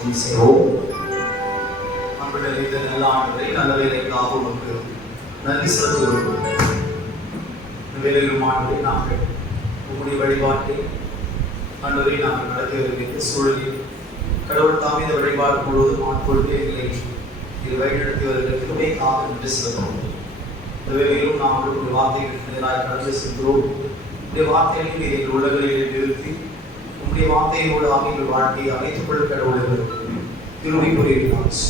செய்வோம். இந்த நல்ல ஆண்டுகளை நல்ல வேலைக்காக உமக்கு நன்றி செலுத்துகிறோம். வேலையிலும் ஆண்டுகளை நாங்கள் உங்களுடைய வழிபாட்டை ஆண்டுகளை நாங்கள் நடத்தி வருகின்ற சூழலில் கடவுள் தாமே இந்த வழிபாடு முழுவதும் ஆட்கொண்டு எங்களை இது வழிநடத்தி வருகிற கிருபைக்காக நன்றி செலுத்துகிறோம். இந்த வேலையிலும் நாங்கள் ஒரு வார்த்தைகளுக்கு நேராக கடந்து செல்கிறோம். உடைய வார்த்தைகளில் எங்கள் உள்ளங்களில் நிறுத்தி உங்களுடைய வார்த்தையோடு எங்கள் வாழ்க்கையை அமைத்துக் கொள்ள கடவுள் திரும்பி கூறியிருக்கிறார்.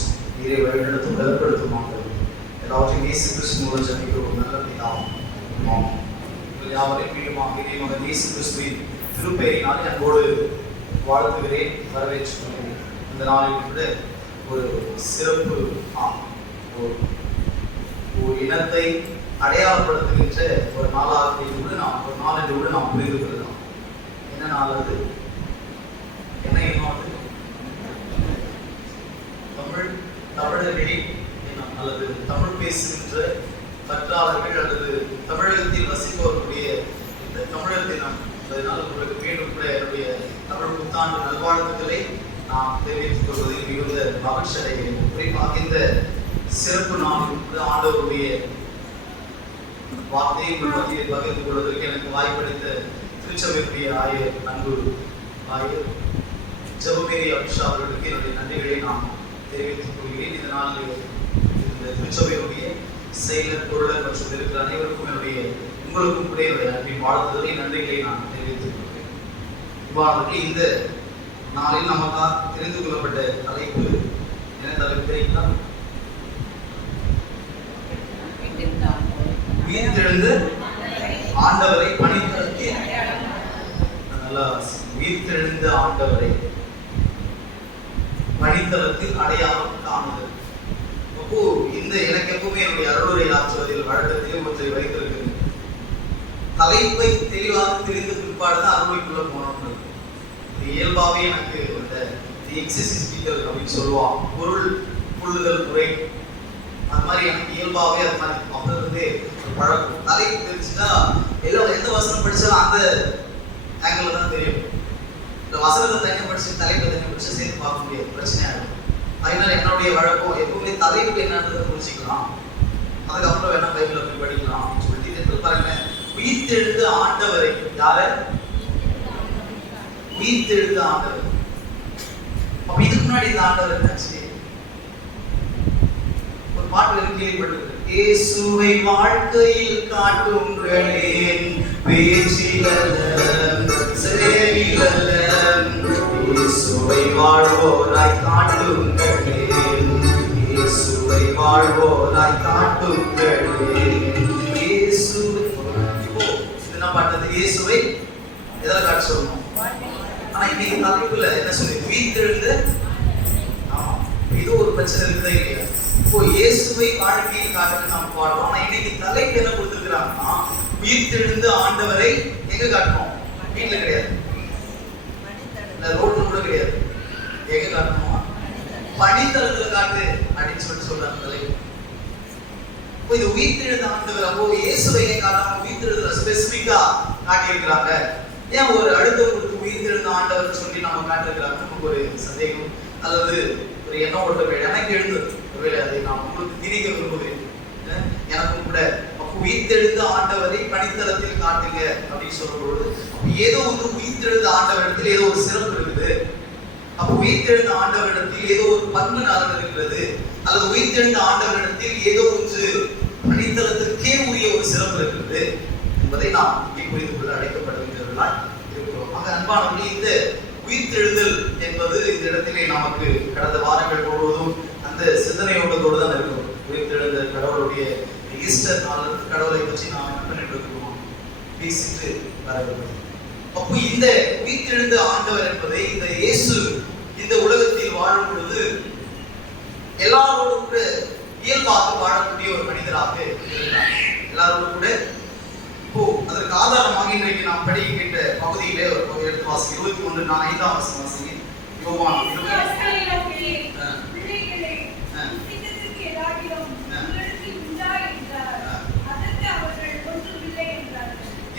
இதை வழிநடத்தும் பலப்படுத்துமாக எல்லாவற்றையும் இயேசு கிறிஸ்து மூலம் ஜெபிக்கிறோம் நல்ல பிதாவே. யாவரையும் மீண்டுமாக மகன் இயேசு கிறிஸ்துவின் திருப்பெயரினால் அன்போடு வாழ்த்துகிறேன், வரவேற்றுக் கொள்கிறேன். இந்த நாளில் கூட ஒரு சிறப்பு ஒரு இனத்தை அடையாளப்படுத்துகின்ற ஒரு நாளாக கூட நாம் ஒரு நாள் என்று கூட நாம் புரிந்து கொள்ளலாம். என்ன நாள் அது? என்ன இனம் அது? தமிழர்களின் இனம் அல்லது தமிழ் பேசுகின்ற பற்றாளர்கள் அல்லது தமிழகத்தில் வசிப்பவர்களுடைய இந்த தமிழர் தினம். அதனால் உங்களுக்கு மீண்டும் கூட என்னுடைய தமிழ் புத்தாண்டு நல்வாழ்த்துக்களை நாம் தெரிவித்துக் கொள்வதில் மிகுந்த மகிழ்ச்சி அடைகிறேன். குறிப்பாக இந்த சிறப்பு நாளில் ஆண்டவருடைய வார்த்தையை மத்தியில் பகிர்ந்து கொள்வதற்கு எனக்கு வாய்ப்பளித்த திருச்சபையுடைய ஆயர் அன்பு ஆயர் ஜெபமேரி அபிஷா அவர்களுக்கு என்னுடைய நன்றிகளை நான் தெரிவித்துக் கொள்கிறேன். இதனால் இந்த திருச்சபையுடைய செயலர் பொருளர் மற்றும் இருக்கிற அனைவருக்கும் உங்களுக்கும் கூட என்னுடைய அன்பின் வாழ்த்துதலை நன்றிகளை நான் தெரிவித்துக் கொள்கிறேன். இவ்வாறு இந்த நாளில் நமக்காக தெரிந்து கொள்ளப்பட்ட தலைப்பு என்ன தலைப்பு தெரியுங்களா? உயிர்த்தெழுந்து ஆண்டவரை பணித்தளத்தில் நல்லா உயிர்த்தெழுந்த ஆண்டவரை பணித்தளத்தில் அடையாளம் காணுதல். அப்போ இந்த எனக்கு எப்பவுமே என்னுடைய அருளுரை ஆற்றுவதில் வழக்கத்தையும் ஒன்றை வைத்திருக்கிறது. தலைப்பை தெளிவாக தெரிந்த பிற்பாடுதான் அருளைக்குள்ள போனோம். இயல்பாவே எனக்கு அந்த எக்ஸசிஸ்டிக்கல் அப்படின்னு சொல்லுவாங்க, பொருள் புள்ளுதல் முறை, அது மாதிரி எனக்கு இயல்பாவே அது மாதிரி அப்படின்றதே பழக்கம். தலைப்பு தெரிஞ்சுட்டா எல்லாம் எந்த வசனம் படிச்சாலும் அந்த ஆங்கிள் தான் தெரியும். இந்த வசனத்தை தனியாக படிச்சு தலைப்பை தனியாக படிச்சு சேர்த்து பார்க்க முடியாது, பிரச்சனையாகும். அதனால என்னுடைய வழக்கம் எப்பவுமே தலைப்பு என்னன்றதை புரிஞ்சுக்கலாம், அதுக்கப்புறம் வேணா பைபிளை போய் படிக்கலாம் அப்படின்னு சொல்லிட்டு இதில் பாருங்க, உயிர்த்தெழுந்த ஆண்டவரை யார உயிர்த்தெழுந்த ஆண்டவர். அப்ப இதுக்கு முன்னாடி இந்த ஆண்டவர் என்னாச்சு? ஒரு பாட்டு கேள்விப்பட்டிருக்கு. இயேசுவை வாழ்க்கையில் காட்டுங்களேன், பேச்சிலல்ல சேவிலல்ல, இயேசுவை வாழ்வோராய் காட்டுங்களேன், இயேசுவை வாழ்வோராய் காட்டுங்களேன். இயேசுவை இப்போ என்ன பாட்டது? இயேசுவை எதில் காட்ட சொல்லணும்? ஆனா இன்னைக்கு தலைப்புல என்ன சொல்லி உயிர்த்தெழுந்து, ஆமா இது ஒரு பிரச்சனை இருக்குதா இல்லையா? இப்போ இயேசுவை வாழ்க்கையில் காட்டுக்கு நாம் பாடுறோம். ஆனா இன்னைக்கு தலைப்பு என்ன கொடுத்துருக்கிறாங்கன்னா, உயிர்த்தெழுந்த ஆண்டவரை எங்க காட்டணும்? வீட்டுல கிடையாது, ரோட்ல கூட கிடையாது, எங்க காட்டணுமா? பணித்தளத்துல காட்டு அப்படின்னு சொல்றாங்க தலைப்பு. இப்போ இது உயிர்த்தெழுந்த ஆண்டவர். அப்போ இயேசுவை காட்டாம உயிர்த்தெழுதல ஸ்பெசிபிக்கா காட்டியிருக்கிறாங்க. ஏன் ஒரு அடுத்தவங்களுக்கு உயிர்த்தெழுந்த ஆண்டவர் சொல்லி நம்ம காட்டிருக்கிறாங்க? நமக்கு ஒரு சந்தேகம் அல்லது ஒரு எண்ணம் ஓட்ட எனக்கு எழுந்தது. ஒருவேளை அதை நான் உங்களுக்கு திணிக்க விரும்புகிறேன். எனக்கும் கூட அப்போ உயிர்த்தெழுந்த ஆண்டவரை பணித்தளத்தில் காட்டுங்க அப்படின்னு சொல்லும்போது ஏதோ ஒன்று உயிர்த்தெழுந்த ஆண்டவரிடத்தில் ஏதோ ஒரு சிறப்பு இருக்குது. அப்போ உயிர்த்தெழுந்த ஆண்டவரிடத்தில் ஏதோ ஒரு பண்பு நலன் இருக்கிறது, அல்லது உயிர்த்தெழுந்த ஆண்டவரிடத்தில் ஏதோ ஒன்று பணித்தளத்திற்கே உரிய ஒரு சிறப்பு இருக்கிறது என்பதை நாம் இங்கே புரிந்து கொள்ள அழைக்கப்படுகின்றவர்களாய் இருக்கிறோம். ஆக அன்பானவர்களே, இந்த உயிர்த்தெழுதல் என்பது இந்த இடத்திலே நமக்கு கடந்த வாரங்கள் முழுவதும் அந்த சிந்தனையோடு தான் இருக்கும். உயிர்த்தெழுந்த கடவுளுடைய ஈஸ்டர் நாள் கடவுளை பற்றி நாம் என்ன பண்ணிட்டு இருக்கிறோம்? பேசிட்டு வரவில்லை. அப்போ இந்த உயிர்த்தெழுந்த ஆண்டவர் என்பதை இந்த இயேசு இந்த உலகத்தில் வாழும் பொழுது எல்லாரோடும் கூட இயல்பாக வாழக்கூடிய ஒரு மனிதராக இருந்தார். எல்லாரோடும் கூட இப்போ அதற்கு ஆதாரமாக இன்றைக்கு நாம் படிக்கின்ற பகுதியிலே ஒரு எடுத்து வாசி 21 நான் 5ஆம் வசனம் வாசிங்க. யோவான்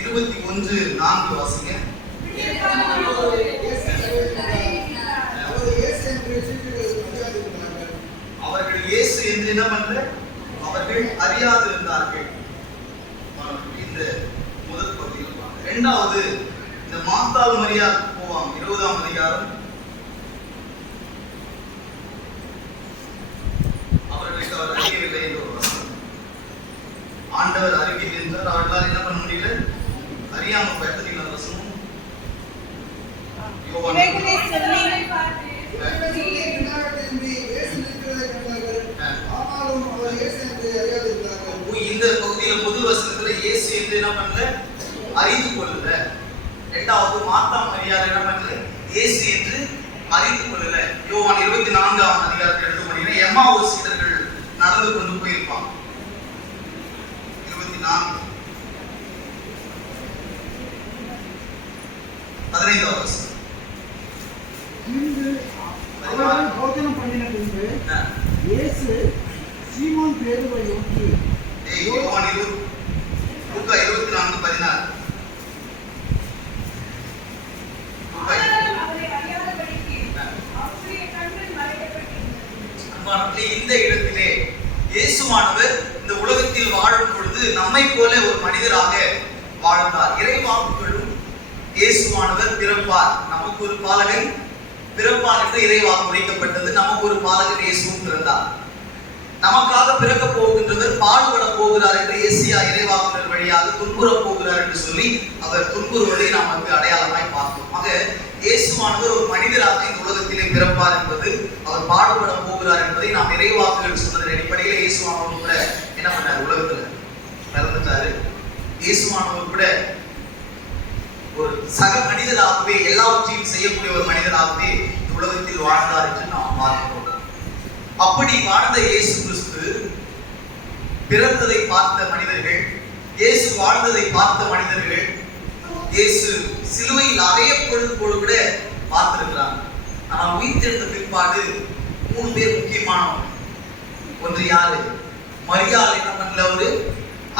21:4 வாசிங்க. யோவான் 20ஆம் அதிகாரம் அவர்களுக்கு அவர் அறியவில்லை என்று ஒரு வசனம். ஆண்டவர் அறிவியல் என்றார், அவர்களால் என்ன பண்ண முடியல, அறியாமல் பயத்ததில் அந்த வசனம். யோவான் இந்த பகுதியில முதல் வசனத்துல இயேசு என்று என்ன பண்ணல, அறிந்து கொள்ளல. இரண்டாவது மார்த்தா மரியாதை என்ன பண்ணல, இயேசு என்று அறிந்து கொள்ளல. யோவான் 24ஆம் அதிகாரத்தில் எடுத்து பண்ணீங்கன்னா எம்மாவூர் சீடர்கள் நடந்து கொண்டு போயிருப்பாங்க. 24 15ஆம் வசனம். போஜனம் பண்ணின பின்பு இயேசு சீமோன் பேதுருவை நோக்கி, யோவான் 24:16. இந்த இடத்திலே இயேசுவானவர் இந்த உலகத்தில் வாழும் பொழுது நம்மை போல ஒரு மனிதராக வாழ்ந்தார். இறைவாக்குகளும் இயேசுவானவர் பிறப்பார், நமக்கு ஒரு பாலகன் பிறப்பார் என்று இறைவாக்கு உரைக்கப்பட்டது. நமக்கு ஒரு பாலகன் இயேசுவும் பிறந்தார். நமக்காக பிறக்க போகின்றவர் பாடுபட போகிறார் என்று ஏசியா இறைவாக்குனர் வழியாக துன்புற போகிறார் என்று சொல்லி அவர் துன்புறுவதை நமக்கு அடையாளமாய் பார்த்தோம். ஆக இயேசுவானவர் ஒரு மனிதராக இந்த உலகத்திலே பிறப்பார் என்பது, அவர் பாடுபட போகிறார் என்பதை நாம் இறைவாக்குகள் சொன்னதன் அடிப்படையில் இயேசுவானவர் கூட என்ன பண்ணார், உலகத்துல பிறந்துட்டாரு. இயேசுவானவர் கூட ஒரு சக மனிதராகவே எல்லாவற்றையும் செய்யக்கூடிய ஒரு மனிதராகவே இந்த உலகத்தில் வாழ்ந்தார் என்று நாம் பார்க்கிறோம். அப்படி வாழ்ந்த இயேசு கிறிஸ்து பிறந்ததை பார்த்த மனிதர்கள், இயேசு வாழ்ந்ததை பார்த்த மனிதர்கள், இயேசு சிலுவையில் அறையப்படும் போது கூட பார்த்திருக்கிறாங்க. ஆனால் உயிர்த்தெழுந்த பிற்பாடு 3 பேர் முக்கியமானவங்க. ஒன்று யாரு, மரியாள் என்ன பண்ணல, ஒரு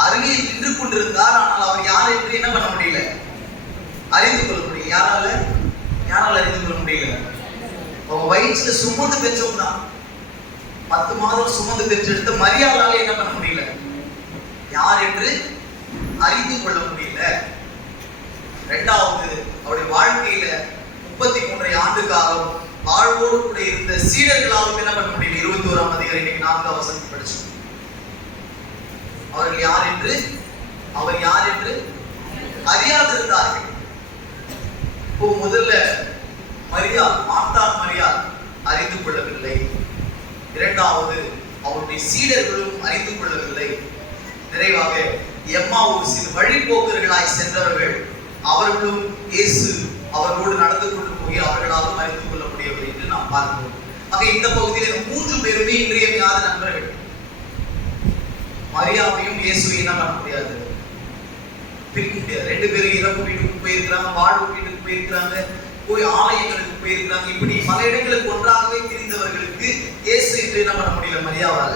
அருகே நின்று கொண்டிருந்தார். ஆனால் அவர் யார் என்று என்ன பண்ண முடியல, அறிந்து கொள்ள முடியும். யாரால அறிந்து கொள்ள முடியல? அவங்க வயிற்றுல சுமந்து பெற்றவங்க தான். 10 மாதம் சுமந்து பெற்றெடுத்த மரியாளால என்ன பண்ண முடியல, யார் என்று அறிந்து கொள்ள முடியல. இரண்டாவது, அவருடைய வாழ்க்கையில 33 ஆண்டு காலம் வாழ்வோடு கூட இருந்த சீடர்களாலும் என்ன பண்ண முடியல. 21ஆம் அதிகாரம் இன்னைக்கு 4ஆம் வசனம் படிச்சோம். அவர்கள் யார் என்று, அவர் யார் என்று அறியாதிருந்தார்கள். இப்போ முதல்ல மரியாள், மார்த்தாள் மரியாள் அறிந்து கொள்ளவில்லை. இரண்டாவது, அவருடைய சீடர்களும் அறிந்து கொள்ளவில்லை. நிறைவாக எம்மாவூர் வழிபோக்கர்களாய் சென்றவர்கள், அவர்களும் இயேசு அவர்களோடு நடந்து கொண்டு போய் அவர்களாலும் அறிந்து கொள்ள முடியவில்லை என்று நாம் பார்க்கிறோம். ஆக இந்த பகுதியில் 3 பேருமே இன்றியமையாத நண்பர்கள். மரியாதையும் இயேசுவையும் என்ன பண்ண முடியாது, பிரிக்க முடியாது. 2 பேரும் இறப்பு வீட்டுக்கு போயிருக்கிறாங்க, வாழ்வு வீட்டுக்கு போயிருக்கிறாங்க, போய் ஆலயங்களுக்கு போயிருக்கிறாங்க. இப்படி பல இடங்களுக்கு ஒன்றாகவே பிரிந்தவர்களுக்கு இயேசு என்று என்ன பண்ண முடியல, மரியாதையால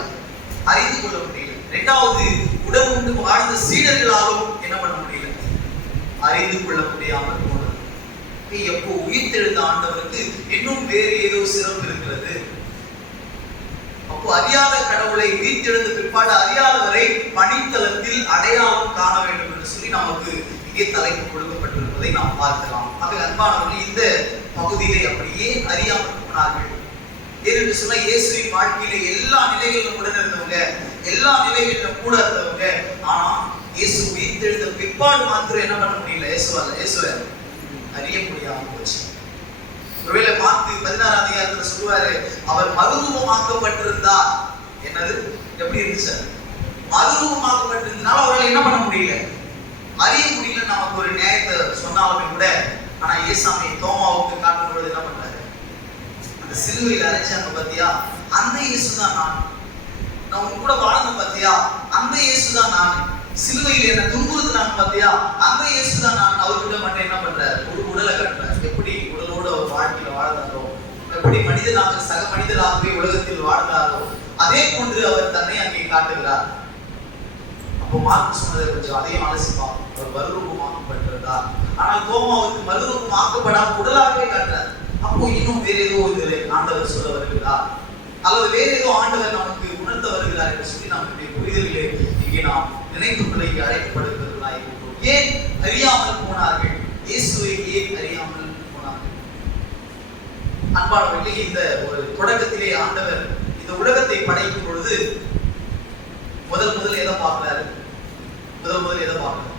அறிந்து கொள்ள முடியல. இரண்டாவது, உடல் உண்டு வாழ்ந்த சீடர்களாலும் என்ன பண்ண முடியல, அறிந்து கொள்ள முடியாமல் போனது. எப்போ உயிர்த்தெழுந்த ஆண்டவருக்கு இன்னும் வேறு ஏதோ சிறப்பு இருக்கிறது. அப்போ அறியாத கடவுளை உயிர்த்தெழுந்த பிற்பாடு அறியாதவரை பணித்தளத்தில் அடையாளம் காண வேண்டும் என்று சொல்லி நமக்கு இங்கே தலைப்பு கொடுக்கப்பட்டிருப்பதை நாம் பார்க்கலாம். ஆக அன்பானவர்கள், இந்த பகுதியிலே அப்படியே அறியாமல் போனார்கள். ஏனென்று சொன்னா இயேசுவின் வாழ்க்கையிலே எல்லா நிலைகளிலும் உடன் இருந்தவங்க, எல்லா நிலைகளிலும் கூட இருந்தவங்க. ஆனா இயேசு உயிர்த்தெழுந்த பிற்பாடு மாத்திரம் என்ன பண்ண முடியல, இயேசுவை அறிய முடியாமல் போச்சு. ஒருவேளை மார்க்கு 16ஆம் அதிகாரத்துல சொல்லுவாரு, அவர் மறுரூபமாக்கப்பட்டிருந்தார். என்னது, எப்படி இருந்துச்சு, மறுரூபமாக்கப்பட்டிருந்தனால அவரால் என்ன பண்ண முடியல, அறிய முடியல. நமக்கு ஒரு நியாயத்தை சொன்னாலுமே கூட, ஆனா இயேசாமி தோமாவுக்கு காட்டும் பொழுது என்ன பண்றாரு, அந்த சிலுவையில் அரைச்சாங்க பாத்தியா, அந்த இயேசுதான் நான் உங்க கூட வாழ்ந்த பாத்தியா, அந்த இயேசுதான் நான். சிலுவையில் என்ன துன்புறுத்தினாங்க பாத்தியா, அந்த இயேசுதான் நான். அவர்கிட்ட மட்டும் என்ன பண்றாரு, ஒரு உடலை கட்டுறாரு. எப்படி உடலோடு அவர் வாழ்க்கையில வாழ்ந்தாரோ, எப்படி மனிதனாக சக மனிதனாகவே உலகத்தில் வாழ்ந்தாரோ, அதே போன்று அவர் தன்னை அங்கே காட்டுகிறார். அப்போ மார்க் சொன்னதை கொஞ்சம் அதையும் அலசிப்பான். அவர் மறுரூபமாக்கப்பட்டிருந்தார். ஆனால் தோமாவுக்கு மறுரூபமாக்கப்படாமல் உடலாகவே காட்டுறார். அப்போ இன்னும் வேற ஏதோ ஒரு ஆண்டவர் சொல்ல வருகிறார், அல்லது வேற ஏதோ ஆண்டவர் நமக்கு உணர்த்த வருகிறார் என்று சொல்லி நம்முடைய புரிதலிலே இங்கே நாம் நினைத்துக்களை அழைக்கப்படுகிறவர்களாக இருக்கிறோம். ஏன் அறியாமல் போனார்கள், இயேசுவை ஏன் அறியாமல் போனார்கள்? அன்பானவர்களே, இந்த ஒரு தொடக்கத்திலே ஆண்டவர் இந்த உலகத்தை படைக்கும் பொழுது முதல் எதை பார்க்கிறாரு? முதல் எதை பார்க்கிறாரு?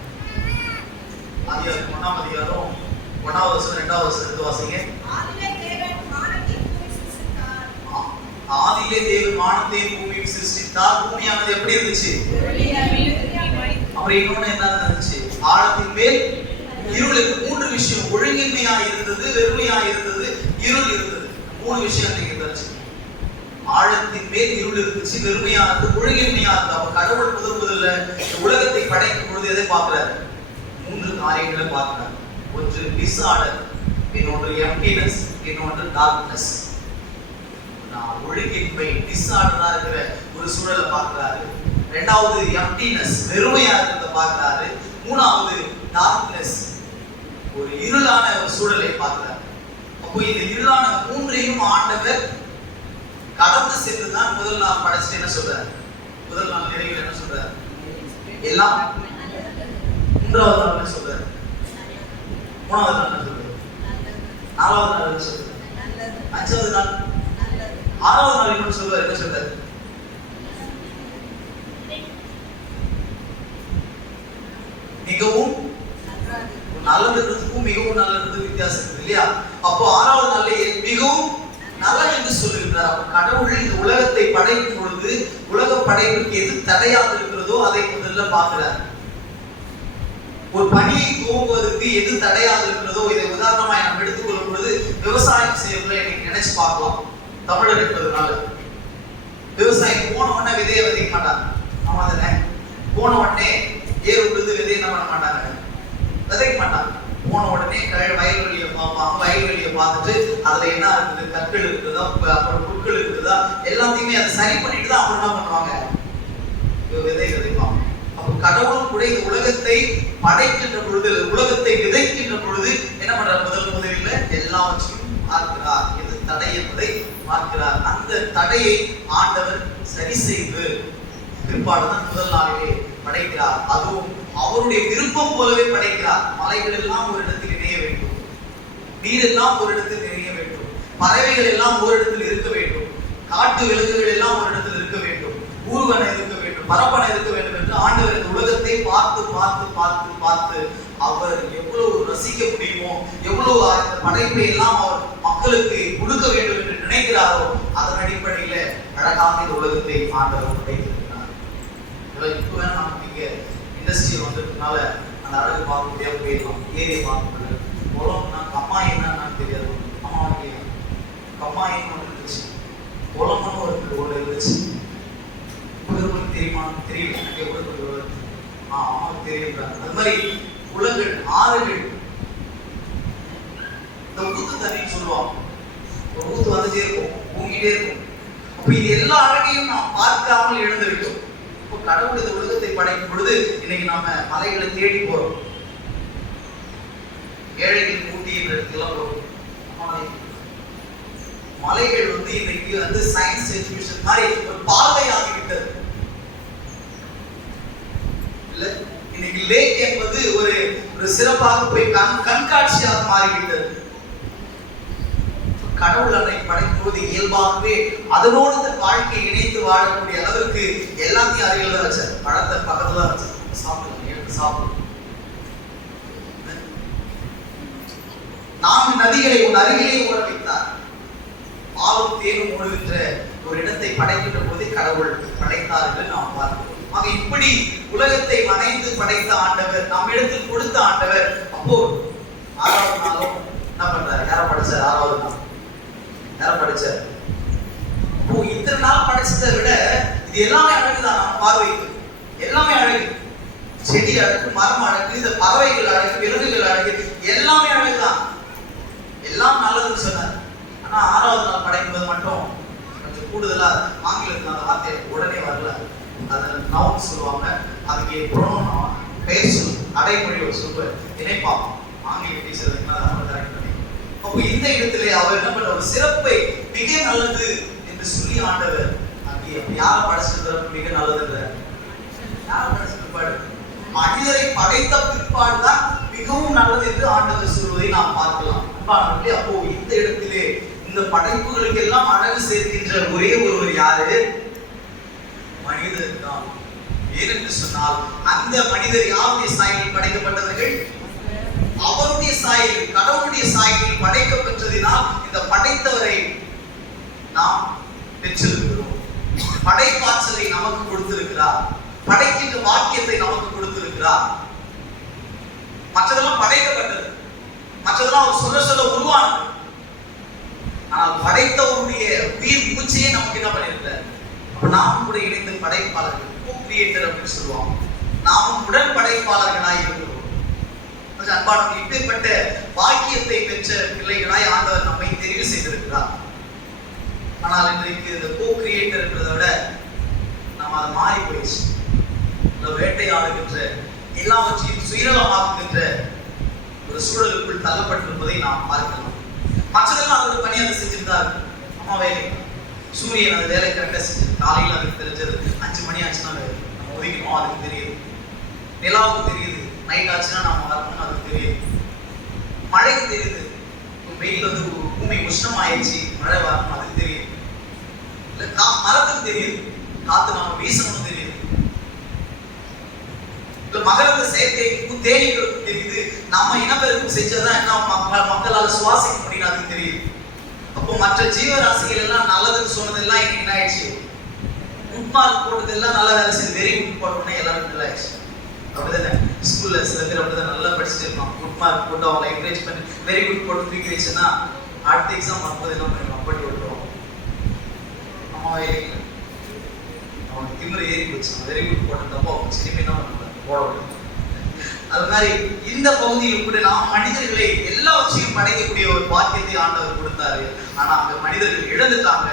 ஆதியாகமம் 1ஆம் அதிகாரம் 1வது வசனம் 2வது வசனம் எடுத்து வாசிங்க. ஆதியிலே தேவன் வானத்தையும் பூமியையும் சிருஷ்டித்தார். பூமியானது எப்படி இருந்துச்சு? அப்புறம் இன்னொன்னு என்ன இருந்துச்சு? ஆழத்தின் மேல் இருள். 3 விஷயம். ஒழுங்கின்மையா இருந்தது, வெறுமையா இருந்தது, இருள் இருந்தது. 3 விஷயம் இருந்துச்சு. ஆழத்தின் மேல் இருள் இருந்துச்சு, வெறுமையா இருந்தது, ஒழுங்கின்மையா இருந்தது. அப்ப கடவுள் முதல்ல உலகத்தை படைக்கும் பொழுது எதை பார்க்கிறார்? 3 காரியங்களை பார்க்கிறார். ஒன்று டிஸார்டர், இன்னொன்று எம்ப்டினஸ், இன்னொன்று டார்க்னஸ். ஒழுங்கின்மை, டிஸார்டரா இருக்கிற ஒரு சூழலை பார்க்கிறாரு. இரண்டாவது எம்ப்டினஸ், வெறுமையா இருக்கிறத பார்க்கிறாரு. மூணாவது டார்க்னஸ், ஒரு இருளான ஒரு சூழலை பார்க்கிறார். அப்போ இந்த இருளான 3ஐயும் ஆண்டவர் கடந்து சென்றுதான் முதல் நாள் படைச்சிட்டு என்ன சொல்றாரு? முதல் நாள் நிறைவில் என்ன சொல்றாரு? எல்லாம். 3வது நாள் என்ன சொல்றாரு? 3வது நாள் என்ன சொல்றாரு? 4வது நாள் என்ன சொல்றாரு? 5வது நாள், 6வது நாள் என்ன சொல்றாரு? என்ன சொல்றாரு? மிகவும் நல்லதுக்கும் மிகவும் நல்லது வித்தியாசம் இருக்கு இல்லையா? அப்போ 6வது நாள்ல மிகவும் நல்லது என்று சொல்லுகிறார். அப்ப கடவுள் இந்த உலகத்தை படைக்கும் பொழுது உலக படைப்புக்கு எது தடையாக இருக்கிறதோ அதை முதல்ல பார்க்கிறார். ஒரு பணியை துவங்குவதற்கு எது தடையாக இருக்கிறதோ, இதை உதாரணமாக நாம் எடுத்துக்கொள்ளும் பொழுது விவசாயம் செய்யறதுல எனக்கு நினைச்சு பார்க்கலாம். தமிழர் என்பதனால விவசாயி போன உடனே விதையை விதைக்க மாட்டாங்க. ஆமா தானே? போன உடனே ஏறு விழுது விதையை என்ன பண்ண மாட்டாங்க? விதைக்க மாட்டாங்க. போன உடனே வயல்வெளியை பார்ப்பாங்க. வயல்வெளியை பார்த்துட்டு அதுல என்ன இருக்குது, கற்கள் இருக்குதா, அப்புறம் புற்கள் இருக்குதா, எல்லாத்தையுமே அதை சரி பண்ணிட்டு தான் அப்புறம் என்ன பண்ணுவாங்க? விதை விதைப்பாங்க. அப்போ கடவுளும் கூட இந்த உலகத்தை படைக்கின்ற பொழுது, உலகத்தை விதைக்கின்ற பொழுது என்ன பண்றார்? முதலில் எல்லாவற்றையும் பார்க்கிறார். எது தடை என்பதை பார்க்கிறார். அந்த தடையை ஆண்டவர் சரி செய்து பிற்பாடுதான் முதல் நாளிலே படைக்கிறார். அதுவும் அவருடைய விருப்பம் போலவே படைக்கிறார். மலைகள் எல்லாம் ஒரு இடத்தில் இணைய வேண்டும், நீரெல்லாம் ஒரு இடத்தில் இணைய வேண்டும், பறவைகள் எல்லாம் ஒரு இடத்தில் இருக்க வேண்டும், காட்டு விலங்குகள் எல்லாம் ஒரு இடத்தில் இருக்க வேண்டும், ஊர்வன இருக்க வேண்டும், பரப்பன இருக்க வேண்டும் என்று ஆண்டவர் இந்த உலகத்தை பார்த்து பார்த்து பார்த்து பார்த்து அவர் எவ்வளவு ரசிக்க முடியுமோ, எவ்வளவு அந்த படைப்பை எல்லாம் அவர் மக்களுக்கு கொடுக்க வேண்டும் என்று நினைக்கிறாரோ அதன் அடிப்படையில அழகாக இந்த உலகத்தை ஆண்டவர் படைத்திருக்கிறார். இப்போ வேணா நமக்கு இங்க இண்டஸ்ட்ரி வந்ததுனால அந்த அழகு பார்க்க முடியாம போயிடலாம். ஏரியை பார்க்க முடியாது. குளம்னா கம்மாய் என்னன்னு தெரியாது. அம்மாவுக்கு கம்மாயின்னு ஒன்று இருந்துச்சு, குளம்னு ஒன்று இருந்துச்சு. உங்களுக்கு தெரியுமா? தெரியல. எனக்கு எப்படி அம்மாவுக்கு தெரியுறாங்க. அது மாதிரி குளங்கள், ஆறுகள், இந்த ஊத்து தண்ணின்னு சொல்லுவாங்க. ஒரு ஊத்து வந்துட்டே இருக்கும், பொங்கிட்டே இருக்கும். அப்ப இது எல்லா அழகையும் நாம் பார்க்காமல் இழந்து விட்டோம். இப்போ கடவுள் இந்த உலகத்தை படைக்கும் பொழுது இன்னைக்கு நாம மலைகளை தேடி போறோம். ஏழைகள் ஊட்டி என்ற இடத்துலாம் போறோம். மலைகள் இன்னைக்கு சயின்ஸ் எஜுகேஷன் மாதிரி ஒரு பார்வையாகிவிட்டது. இல்ல, இன்னைக்கு லேக் என்பது ஒரு சிறப்பாக போய் கண்காட்சியாக மாறிவிட்டது. கடவுள் அதை படைக்கும் போது இயல்பாகவே அதனோடு தன் வாழ்க்கையை இணைத்து வாழக்கூடிய அளவிற்கு எல்லாத்தையும் அருகில் தான் வச்சார். பழத்தை பக்கத்துல தான் வச்சார். சாப்பிடலாம், எடுத்து சாப்பிடலாம். 4 நதிகளை உன் அருகிலே ஓட வைத்தார். பாலும் தேனும் ஓடுகின்ற ஒரு இடத்தை படைக்கின்ற போது கடவுள் படைத்தார் என்று நாம் பார்க்கிறோம். ஆக இப்படி உலகத்தை வணைந்து படைத்த ஆண்டவர், நம்ம இடத்தில் கொடுத்த ஆண்டவர், அப்போ 6வது நாளும் என்ன பண்றாரு? யாரை படைச்சார்? 6வது நாள் யாரை படைச்சார்? அப்போ இத்தனை நாள் படைச்சதை விட இது எல்லாமே அழகுதான். நம்ம பார்வைக்கு எல்லாமே அழகு. செடி அழகு, மரம் அழகு, இந்த பறவைகள் அழகு, விலங்குகள் அழகு, எல்லாமே அழகுதான். எல்லாம் நல்லதுன்னு சொன்னார். ஆனா 6வது நாள் படைக்கும்போது மட்டும் கொஞ்சம் கூடுதலா, ஆங்கிலத்தில் அந்த வார்த்தை உடனே வரல. அதை நவுன் சொல்லுவாங்க, அதுக்கு ப்ரோனோன் பெயர் சொல், அடைமொழி ஒரு சொல்லுவார், இணைப்பாங்க. ஆங்கில டீச்சர் கரெக்ட் பண்ணி. அப்போ இந்த இடத்துல அவர் என்ன பண்ண, ஒரு சிறப்பை மிக நல்லது என்று சொல்லி ஆண்டவர் அங்கே யாரை படைச்சிருக்கிறார்? மிக நல்லது யாரை படைச்சிருப்பாரு? மனிதரை படைத்த பிற்பாடுதான் மிகவும் நல்லது என்று ஆண்டவர் சொல்வதை நாம் பார்க்கலாம். அப்போ இந்த இடத்திலே இந்த இந்த படைப்புகளுக்கு எல்லாம் அழகு சேர்க்கின்ற ஒரே ஒருவர் யாரு? மனிதர் தான். ஏனென்று சொன்னால் அந்த மனிதர் யாருடைய சாயலில் படைக்கப்பட்டவர்கள்? அவருடைய சாயலில், கடவுளுடைய சாயலில் படைக்கப்பட்டதினால் இந்த படைத்தவரை நாம் பெற்றிருக்கிறோம். படைப்பாற்றலை நமக்கு கொடுத்திருக்கிறார். படைக்கின்ற வாக்கியத்தை நமக்கு கொடுத்திருக்கிறார். மற்றதெல்லாம் படைக்கப்பட்டது, மற்றதெல்லாம் அவர் சொல்ல சொல்ல உருவானது. ஆனால் படைத்தவருடைய உயிர் மூச்சையே நமக்கு என்ன பண்ணிருக்கிறார்? அப்ப நாமும் கூட இணைந்து படைப்பாளர்கள், co-creator அப்படின்னு சொல்லுவாங்க. நாமும் உடன் படைப்பாளர்களாய் இருக்கிறோம். அன்பானவர்கள், இப்பேற்பட்ட வாக்கியத்தை பெற்ற பிள்ளைகளாய் ஆண்டவர் நம்மை தெரிவு செய்திருக்கிறார். ஆனால் இன்றைக்கு இந்த co-creator என்றதை விட நாம் அதை மாறி போயிடுச்சு. வேட்டையாடுகின்ற, எல்லாவற்றையும் சுயநலமாக்குகின்ற ஒரு சூழலுக்குள் தள்ளப்பட்டிருப்பதை நாம் பார்க்கலாம். மற்றதெல்லாம் அதோட பணி அதை செஞ்சிருந்தாரு. அம்மா வேலை, சூரியன் அந்த வேலை கரெக்டாக செஞ்சது. காலையில் அதுக்கு தெரிஞ்சது 5 மணி ஆச்சுன்னா நம்ம ஒதுக்கணும், அதுக்கு தெரியுது. நிலாவுக்கு தெரியுது, நைட் ஆச்சுன்னா நம்ம வரணும்னு அதுக்கு தெரியுது. மழைக்கு தெரியுது, வெயில் வந்து பூமி உஷ்ணம் ஆயிடுச்சு, மழை வரணும் அதுக்கு தெரியுது. இல்லை மரத்துக்கு தெரியுது, காத்து நம்ம வீசணும்னு தெரியுது. மகரந்த சேர்க்கைக்கும் தேனீக்களுக்கும் தெரியுது. நம்ம இனப்பெருக்கம் செஞ்சதான் என்ன மக்களால் சுவாசிக்க முடியும் அதுக்கு தெரியுது. அப்போ மற்ற ஜீவராசிகள் எல்லாம் நல்லதுன்னு சொன்னதெல்லாம் இன்னைக்கு என்ன ஆயிடுச்சு? குட் மார்க் போட்டதெல்லாம் நல்ல வேலை செய்யுது, வெரி குட் போட்டோம்னா எல்லாரும் நல்லா ஆயிடுச்சு. அப்படிதானே? ஸ்கூல்ல சில பேர் அப்படிதான் நல்லா படிச்சுட்டு இருப்பாங்க. குட் மார்க் போட்டு அவங்களை என்கரேஜ் பண்ணி வெரி குட் போட்டு தூக்கி வச்சுன்னா அடுத்த எக்ஸாம் வரும்போது என்ன பண்ணுவோம்? அப்படி விட்டுருவோம். அம்மாவே அவனுக்கு திமிர ஏறி போச்சு, வெரி குட் போட்டதப்போ அவங்க திரும்பி என்ன பண்ணுவாங்க? அது மாதிரி இந்த பகுதியில் கூட நாம் மனிதர்களை எல்லாவற்றையும் படைக்கக்கூடிய ஒரு பாக்கியத்தை ஆண்டவர் கொடுத்தாரு. ஆனா அந்த மனிதர்கள் இழந்துட்டாங்க.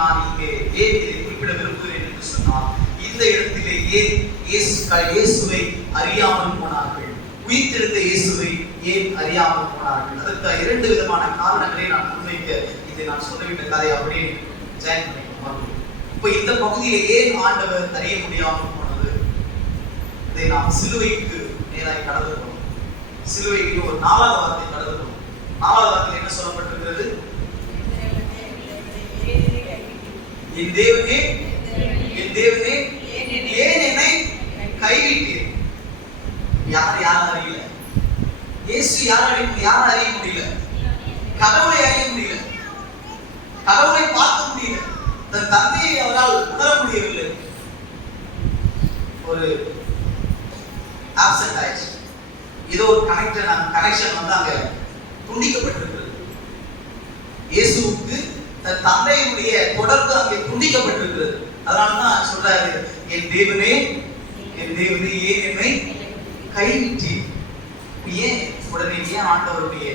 நான் இங்கே ஏன் இதை குறிப்பிட விரும்புகிறேன் என்று சொன்னால், இந்த இடத்திலே ஏன் இயேசுவை அறியாமல் போனார்கள், உயிர்த்தெழுந்த இயேசுவை ஏன் அறியாமல் போனார்கள்? அதற்கு 2 விதமான காரணங்களை நான் முன்வைக்க இதை நான் சொல்லிவிட்ட கதை அப்படியே ஜாயின் பண்ணிக்கணும். இப்போ இந்த பகுதியில ஏன் ஆண்டவர் அறிய முடியாமல் போனது? இதை நாம் சிலுவைக்கு நேராக கடந்து போனோம். சிலுவைக்கு ஒரு 4வது வார்த்தை கடந்து போனோம். 4வது வார்த்தையில் என்ன சொல்லப்பட்டிருக்கிறது? என் தேவனே, என் தேவனே, ஏன் என்னை கைவிட்டீர்? யார் அறியல? இயேசு யார் அறிய முடியல? கடவுளை அறிய முடியல, கடவுளை பார்க்க முடியல, தன் தந்தையை அவரால் உணர முடியவில்லை. ஒரு ஆப்சென்ட் ஆயிடுச்சு. ஏதோ ஒரு கனெக்ஷன் வந்து அங்க துண்டிக்கப்பட்டிருக்கிறது. இயேசுவுக்கு தன் தந்தையினுடைய தொடர்பு அங்கே துண்டிக்கப்பட்டிருக்கிறது. அதனாலதான் சொல்றாரு, என் தேவனே, என் தேவனே, ஏன் என்னை கைவிட்டீர்? ஏன் உடனே ஏன் ஆண்டவருடைய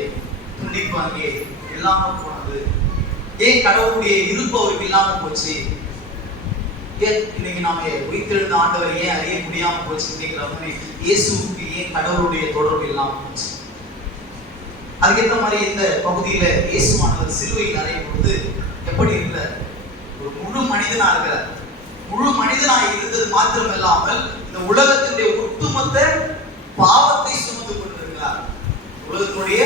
துண்டிப்பு அங்கே இல்லாம போனது? ஏன் கடவுளுடைய இருப்பு அவருக்கு இல்லாம போச்சு? இன்னைக்கு நாம உயிர்த்தெழுந்த ஆண்டவர் ஏன் அறிய முடியாம போச்சு அப்படிங்கிற மாதிரி இயேசுவுக்கு ஏன் கடவுளுடைய தொடர்பு இல்லாம போச்சு? அதுக்கேற்ற மாதிரி இந்த பகுதியில இயேசுவானவர் சிலுவையில் அறையும் பொழுது எப்படி இருக்கிறார்? ஒரு முழு மனிதனா இருக்கிறார். முழு மனிதனாக இருந்தது மாத்திரம் இல்லாமல் இந்த உலகத்தினுடைய ஒட்டுமொத்த பாவத்தை சுமந்து கொண்டிருக்கிறார். உலகத்தினுடைய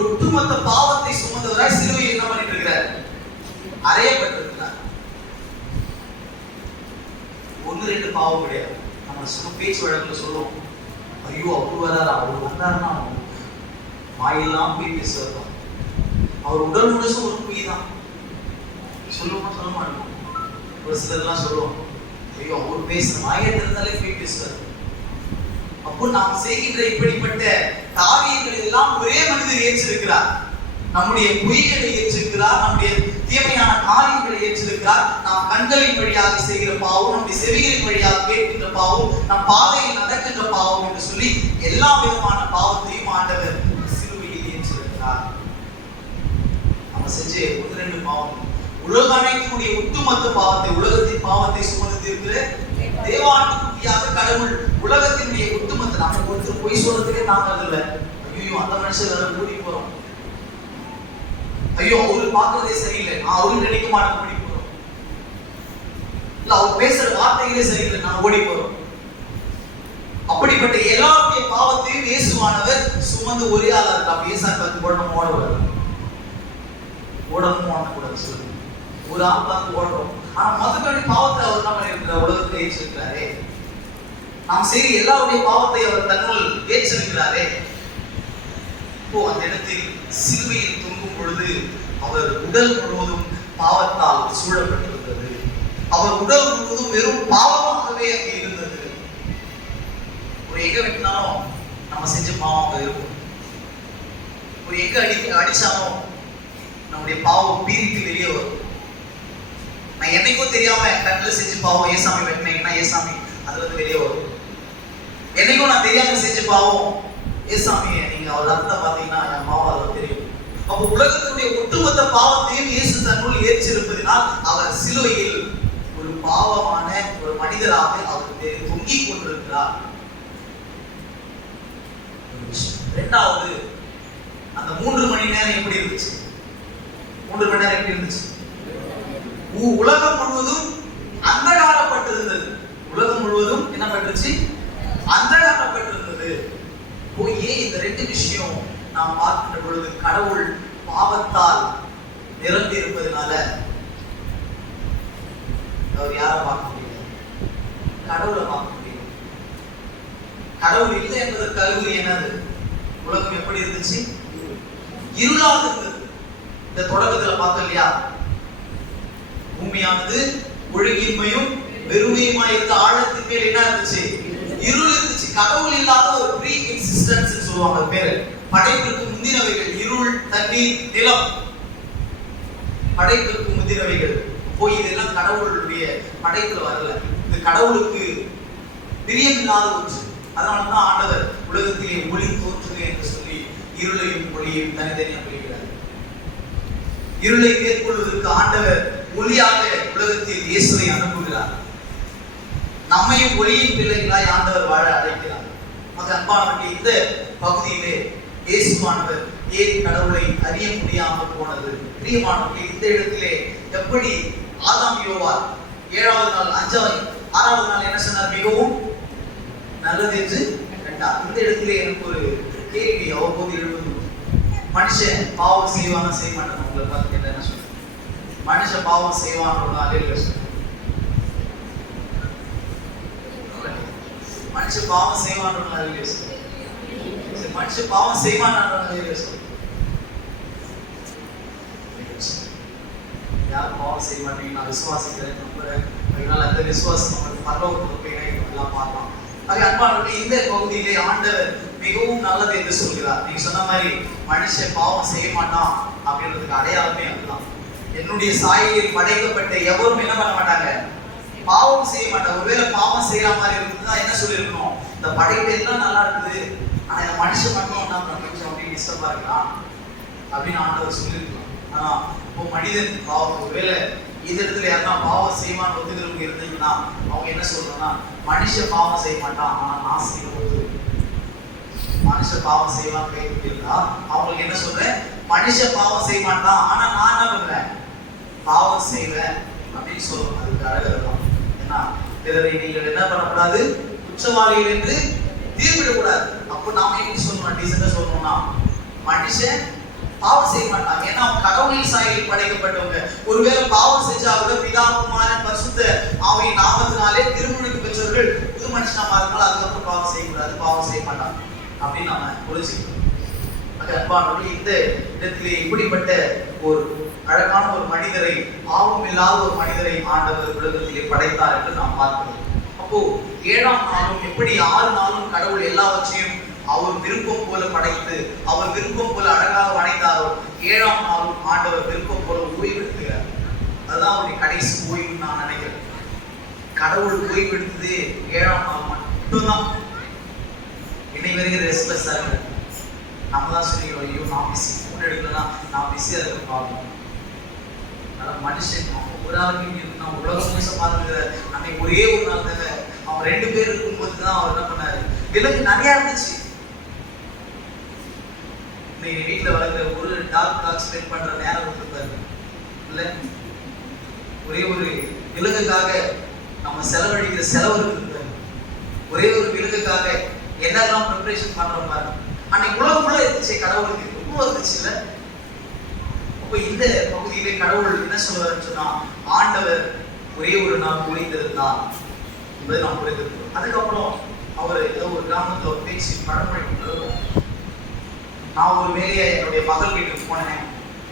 ஒட்டுமொத்த பாவத்தை சுமந்தவராய் சிலுவையில் என்ன பண்ணிட்டு இருக்கிறார்? அறையப்பட்டிருக்கிறார். 1-2 பாவம் கிடையாது. நம்ம சும்மா பேச்சு வழக்குல சொல்லுவோம், ஐயோ அவர் வராரு, அவர் வந்தாருன்னா வாயெல்லாம் போய் பேசுவார். அவர் உடல் முழுசும் ஒரு பொய் தான். சொல்லுவோமா சொல்ல மாட்டோம். ஒரு சிலர்லாம் சொல்லுவோம், ஐயோ அவர் பேசுற வாயத்தில் இருந்தாலே போய் பேசுவார். அப்போ நாம் செய்கின்ற இப்படிப்பட்ட காரியங்கள் எல்லாம் ஒரே மனிதர் ஏற்றிருக்கிறார். நம்முடைய பொய்களை ஏற்றிருக்கிறார், நம்முடைய தீமையான காரியங்களை ஏற்றிருக்கிறார். நாம் கண்களின் வழியாக செய்கிற பாவம், நம்முடைய செவிகளின் வழியாக கேட்கின்ற பாவம், நம் பாதையில் நடக்கின்ற பாவம் என்று சொல்லி எல்லா விதமான பாவத்தையும் ஆண்டவர் சிலுவையில் ஏற்றிருக்கிறார். நம்ம செஞ்ச 1-2 பாவம் உலக அனைத்தினுடைய ஒட்டுமொத்த பாவத்தை, உலகத்தின் பாவத்தை சுமந்து இருக்கிற தேவாட்டுக்குட்டியாக கடவுள் உலகத்தினுடைய ஒட்டுமொத்த, நம்ம ஒருத்தர் பொய் சொல்றதுக்கே நாங்கள் அதில்ல, ஐயோ அந்த மனுஷன் கூடி போறோம், ஐயோ அவரு பார்க்கறதே சரியில்லை, நான் அவரு நினைக்க மாட்டேன் ஓடி போறோம், இல்ல அவர் பேசுற வார்த்தைகளே சரியில்லை நான் ஓடி போறோம். அப்படிப்பட்ட எல்லாருடைய பாவத்தையும் இயேசுவானவர் சுமந்து ஒரே ஆளா இருக்கா. ஏசாயா 10 போட நம்ம ஓட வரும். ஓடணும் ஓடக்கூடாது சொல்லுங்க. ஒரு ஆள் பார்த்து ஓடுறோம், ஆனா மற்றபடி பாவத்தை அவர் என்ன பண்ணியிருக்கிறார்? உலகத்தில் ஏற்றிருக்கிறாரே. நாம் செய்கிற எல்லாருடைய பாவத்தை அவர் தன்னுள் ஏற்றிருக்கிறாரே. இப்போ அந்த இடத்தில் சிலுவையில் தொங்கும் பொழுது அவர் உடல் முழுவதும் பாவத்தால் சூழப்பட்டிருந்தது. அவர் உடல் முழுவதும் வெறும் பாவமாகவே அங்கே இருந்தது. ஒரு எங்க வெட்டினாலும் நம்ம செஞ்ச பாவம் அங்க இருக்கும். ஒரு எங்க அடிச்சாலும் நம்முடைய பாவம் பீரிட்டு வெளியே வரும். நான் என்னைக்கும் தெரியாம கண்ணில் செஞ்சு பாவம் ஏசாமி வெட்டினீங்கன்னா ஏசாமி அதுல இருந்து வெளியே வரும். என்னைக்கும் நான் தெரியாம செஞ்ச பாவம் ஏசாமியை நீங்க அவர் அர்த்தம் பார்த்தீங்கன்னா என் பாவம் அதில் தெரியும். அப்போ உலகத்தினுடைய ஒட்டுமொத்த பாவத்தையும் இயேசு தன்னுள் ஏற்றிருப்பதினால் அவர் சிலுவையில் ஒரு பாவமான ஒரு மனிதராக அவர் தொங்கிக் கொண்டிருக்கிறார். இரண்டாவது, அந்த 3 மணி நேரம் எப்படி இருந்துச்சு? 3 மணி நேரம் எப்படி இருந்துச்சு? உலகம் முழுவதும் அந்தகாரப்பட்டிருந்தது. உலகம் முழுவதும் என்ன பட்டுச்சு? அந்தகாரப்பட்டிருந்தது. ஏன் இந்த 2 விஷயம் நாம் பார்க்கின்ற பொழுது கடவுள் பாவத்தால் நிரம்பி இருப்பதனால அவர் யாரை பார்க்க முடியல? கடவுளை பார்க்க முடியல. கடவுள் இல்லை என்பதற்கு அறிகுறி என்னது? உலகம் எப்படி இருந்துச்சு? இருளாக இருந்தது. இந்த தொடக்கத்துல பார்த்தோம் இல்லையா? பூமியானது ஒழுங்கின்மையும் வெறுமையுமாய் இருந்த ஆழத்தின் மேல் என்ன இருந்துச்சு? இருள் இருந்துச்சு. கடவுள் இல்லாத ஒரு ப்ரீ எக்ஸிஸ்டன்ஸ் சொல்லுவாங்க பேரு. படைப்பிற்கு முந்தினவைகள் இருள், தண்ணீர், நிலம். படைப்பிற்கு முந்தினவைகள் போய் இதெல்லாம் கடவுளுடைய படைப்புல வரல. இது கடவுளுக்கு பிரியமில்லாத ஒன்று. அதனாலதான் ஆண்டவர் உலகத்திலே ஒளி தோன்றுக என்று சொல்லி இருளையும் ஒளியையும் தனித்தனியாக பிரிக்கிறார். இருளை மேற்கொள்வதற்கு ஆண்டவர் ஒளியாக உலகத்தில் இயேசுவை அனுப்புகிறார். நம்மையும் ஒளியின் பிள்ளைகளாய் ஆண்டவர் வாழ அழைக்கிறார். அன்பானவர்களே, இந்த பகுதியிலே இயேசுவானவர் ஏன் கடவுளை அறிய முடியாமல் போனது? பிரியமானவர்களே, இந்த இடத்திலே எப்படி ஆதாம் யோவான் 7வது நாள் 6வது நாள் என்ன சொன்னார்? மிகவும் நல்லது என்று கண்டார். இந்த இடத்திலே எனக்கு ஒரு கேள்வி அவ்வப்போது எழுவது. மனுஷன் பாவம் செய்வான செய்ய மாட்டான். உங்களை பார்த்து கேட்ட என்ன சொல்றேன்? மனுஷன் பாவம் செய்வான். மனுஷன் பாவம் செய்வான். மனுஷன் பாவம் செய்வான். யார் பாவம் செய்ய மாட்டீங்க? நான் விசுவாசிக்கிறேன், நம்புறேன். அதனால அந்த விசுவாசம் நமக்கு பரலோகத்துக்கு போய் எல்லாம் பார்க்கலாம். அன்பானவர்களே, இந்த பகுதியிலே ஆண்டவர் மிகவும் நல்லது என்று சொல்கிறார். நீங்க சொன்ன மாதிரி மனுஷன் பாவம் செய்ய மாட்டான் அப்படின்றதுக்கு அடையாளமே அதுதான். என்னுடைய சாயலில் படைக்கப்பட்ட எவரும் என்ன பண்ண மாட்டாங்க? பாவம் செய்ய மாட்டாங்க. ஒருவேளை பாவம் செய்யற மாதிரி இருக்குதுன்னா என்ன சொல்லியிருக்கணும்? இந்த படைப்பு எல்லாம் நல்லா இருக்குது, ஆனா இந்த மனுஷன் மட்டும் என்ன கொஞ்சம் அப்படி டிஸ்டர்பா இருக்கலாம் அப்படின்னு ஆண்டவர் சொல்லியிருக்கலாம். ஆனா இப்போ மனிதன் பாவம், ஒருவேளை இந்த இடத்துல யாருன்னா பாவம் செய்வான்னு ஒத்துக்கிறவங்க இருந்தீங்கன்னா அவங்க என்ன சொல்றோம்னா, மனுஷன் பாவம் செய்ய மாட்டான் ஆனா நான் செய்யணும். மனுஷன் பாவம் செய்வான்னு கேட்டு இருந்தா அவங்களுக்கு என்ன சொல்றேன்? மனுஷன் பாவம் செய்ய மாட்டான் ஆனா நான் என்ன பண்றேன்? பாவம் செய்வேன் அப்படின்னு சொல்லுவோம். அதுக்கு அழகதான். ஏன்னா பிறரை நீங்கள் என்ன பண்ணக்கூடாது? குற்றவாளிகள் என்று தீர்ப்பிடக்கூடாது. அப்போ நாம எப்படி சொல்லணும்? டீசெண்டா சொல்லணும்னா, மனுஷன் பாவம் செய்ய மாட்டாங்க. ஏன்னா கடவுளின் சாயலில் படைக்கப்பட்டவங்க. ஒருவேளை பாவம் செஞ்சா கூட பிதா, குமாரன், பரிசுத்த ஆவியின் நாமத்தினாலே திருமுழுக்கு பெற்றவர்கள் புது மனுஷனா மாறினால அதுக்கப்புறம் பாவம் செய்யக்கூடாது, பாவம் செய்ய மாட்டாங்க அப்படின்னு நாம புரிஞ்சுக்கணும். அன்பானவர்களே, இந்த இடத்திலே இப்படிப்பட்ட ஒரு அழகான ஒரு மனிதரை, பாவம் இல்லாத ஒரு மனிதரை ஆண்டவர் உலகத்திலே படைத்தார் என்று நாம் பார்க்கிறோம். அப்போ 7ஆம் நாளும் எப்படி 6 நாளும் கடவுள் எல்லாவற்றையும் அவர் விருப்பம் போல படைத்து அவர் விருப்பம் போல அழகாக வணைந்தாரோ, 7ஆம் நாளும் ஆண்டவர் விருப்பம் போல ஓய்வெடுக்கிறார். அதுதான் அவருடைய கடைசி ஓய்வு நான் நினைக்கிறேன். கடவுள் ஓய்வெடுத்தது 7ஆம் நாள் மட்டும்தான். இன்னை வரைக்கும் ரெஸ்ட்லெஸ்ஸா இருக்கு. நம்ம தான் சொல்லிக்கிறோம், ஐயோ நான் பிஸி, ஃபோன் எடுக்கலாம், நான் பிஸியாக இருக்க பார்க்கணும். அதனால் மனுஷன் ஒரு ஆளுக்கு நான் உலகம் முழுச பார்த்துக்கிற அன்னைக்கு ஒரே ஒரு நாள் தாங்க அவன் 2 பேர் இருக்கும்போது தான் அவர் என்ன பண்ணாரு? விலங்கு நிறையா இருந்துச்சு. இன்னைக்கு வீட்டில் வளர்க்குற ஒரு டாக் ஸ்பெண்ட் பண்ற நேரம் கொடுத்துருப்பாரு இல்லை? ஒரே ஒரு விலங்குக்காக நம்ம செலவழிக்கிற செலவு இருக்கு. ஒரே ஒரு விலங்குக்காக என்னெல்லாம் ப்ரிப்பரேஷன் பண்ற மாதிரி அன்னைக்கு உலகம் ஃபுல்லா இருந்துச்சு. கடவுளுக்கு ரொம்ப இருந்துச்சு இல்லை? அப்ப இந்த பகுதியிலே கடவுள் என்ன சொல்லுவாருன்னு சொன்னா, ஆண்டவர் ஒரே ஒரு நாள் ஓய்ந்திருந்தார் என்பதை நாம் புரிந்திருக்கிறோம். அதுக்கப்புறம் அவர் ஏதோ ஒரு கிராமத்துல ஒரு பேச்சு பழமொழி, நான் ஒரு வேலையை என்னுடைய மகள் வீட்டுக்கு போனேன்,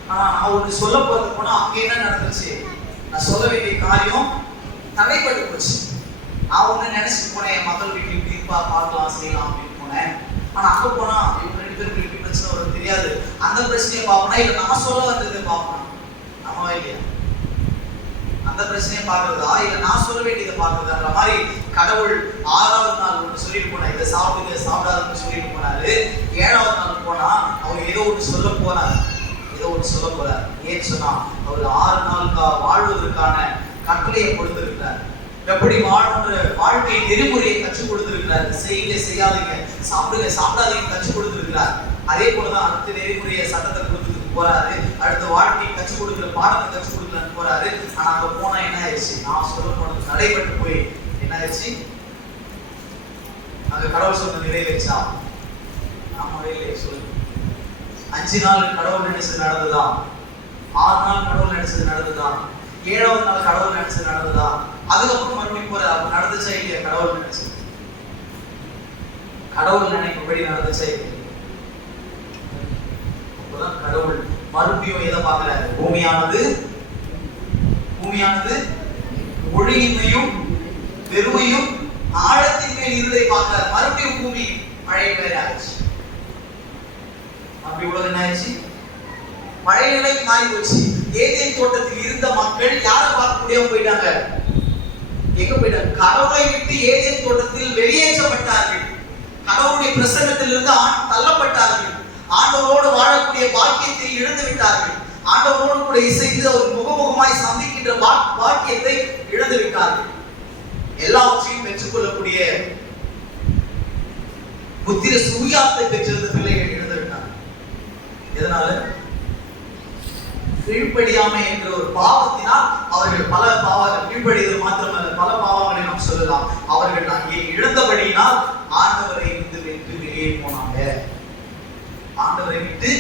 நான் அவருக்கு சொல்ல போறது போனா அங்க என்ன நடந்துச்சு, நான் சொல்ல வேண்டிய காரியம் தடைப்பட்டு போச்சு. நான் ஒண்ணு நினைச்சிட்டு போனேன், என் மகள் வீட்டுக்கு இப்படி பார்க்கலாம் செய்யலாம் அப்படின்னு போனேன். ஆனா அங்க போனா இவங்க 2 பேருக்கு இப்படி பிரச்சனை வரும் தெரியாது, அந்த பிரச்சனையை பார்ப்போம்னா இல்ல நான் சொல்ல வந்ததை பார்ப்போம், ஆமாவா இல்லையா? அந்த பிரச்சனையை பார்க்கறதா இல்ல நான் சொல்ல வேண்டியதை பார்க்கறதான்ற மாதிரி கடவுள் 6வது நாள் ஒன்று சொல்லிட்டு போனார், இதை சாப்பிடுங்க சாப்பிடாதுன்னு சொல்லிட்டு போனாரு. 7வது நாள் போனா அவர் ஏதோ ஒன்று சொல்ல போறார், ஏதோ ஒன்று சொல்ல போறார். ஏன்னு சொன்னா அவர் 6 நாள் வாழ்வதற்கான கட்டளையை கொடுத்திருக்கிறார், எப்படி வாழணுன்ற வாழ்க்கை நெறிமுறையை கற்றுக் கொடுத்திருக்கிறார். செய்யுங்க செய்யாதீங்க, சாப்பிடுங்க சாப்பிடாதீங்க கற்றுக் கொடுத்திருக்கிறார். அதே போலதான் அடுத்த நெறிமுறையை சட்டத்தை கொடுத்துட்டு போறாரு, அடுத்த வாழ்க்கையை கற்றுக் கொடுக்குற பாடத்தை கற்றுக் கொடுக்கலான்னு போறாரு. ஆனா அங்க போனா என்ன ஆயிடுச்சு, நான் சொல்ல போனது நடைபெற்று போய் என்ன ஆயிடுச்சு, அங்க கடவுள் சொன்ன நிறைவேற்றா? ஆமாவே இல்லையே சொல்லுங்க. 5 நாள் கடவுள் நினைச்சது நடந்ததா? 6 நாள் கடவுள் நினைச்சது நடந்ததா? 7வது நாள் கடவுள் நினைச்சது நடந்ததா? அதுக்கப்புறம் மறுபடியும் போற அப்ப நடந்துச்சா இல்லையா? கடவுள் நினைச்சது, கடவுள் நினைப்பபடி நடந்துச்சா இல்லையா? அப்பதான் கடவுள் மறுபடியும் எதை பார்க்கிறாரு, பூமியானது ஒளியின்மையும் பெருமையும் ஆழத்தின் மேல் இருளை பார்க்கிறார். மறுபடியும் பூமி பழைய பேர் ஆயிடுச்சு, அப்படி உலகம் என்ன ஆயிடுச்சு, பழைய நிலைக்கு மாறி போச்சு. ஏதேன் தோட்டத்தில் இருந்த மக்கள் யாரை பார்க்க முடியாம போயிட்டாங்க, எங்க போயிட்டாங்க, கடவுளை விட்டு ஏதேன் தோட்டத்தில் வெளியேற்றப்பட்டார்கள், கடவுளுடைய பிரசன்னத்தில் இருந்து தள்ளப்பட்டார்கள், ஆண்டவரோடு வாழக்கூடிய பாக்கியத்தை இழந்து விட்டார்கள், ஆண்டவரோடு கூட இசைந்து அவர் முகமுகமாய் சந்திக்கின்ற பாக்கியத்தை இழந்து விட்டார்கள். எல்லாவற்றையும் பெற்றுக்கொள்ளக்கூடிய புத்திர சூயாத்தை பெற்றிருந்த பிள்ளைகள் இழந்து விட்டார்கள். எதனால? கீழ்ப்படியாமை என்ற ஒரு பாவத்தினால் அவர்கள் பல பாவங்கள், கீழ்ப்படிதல் மாத்திரமல்ல பல பாவங்களை நாம் சொல்லலாம், அவர்கள் அங்கே இழந்தபடியினால் ஆண்டவரை விட்டு வெளியே போனாங்க. ஆண்டவரை விட்டு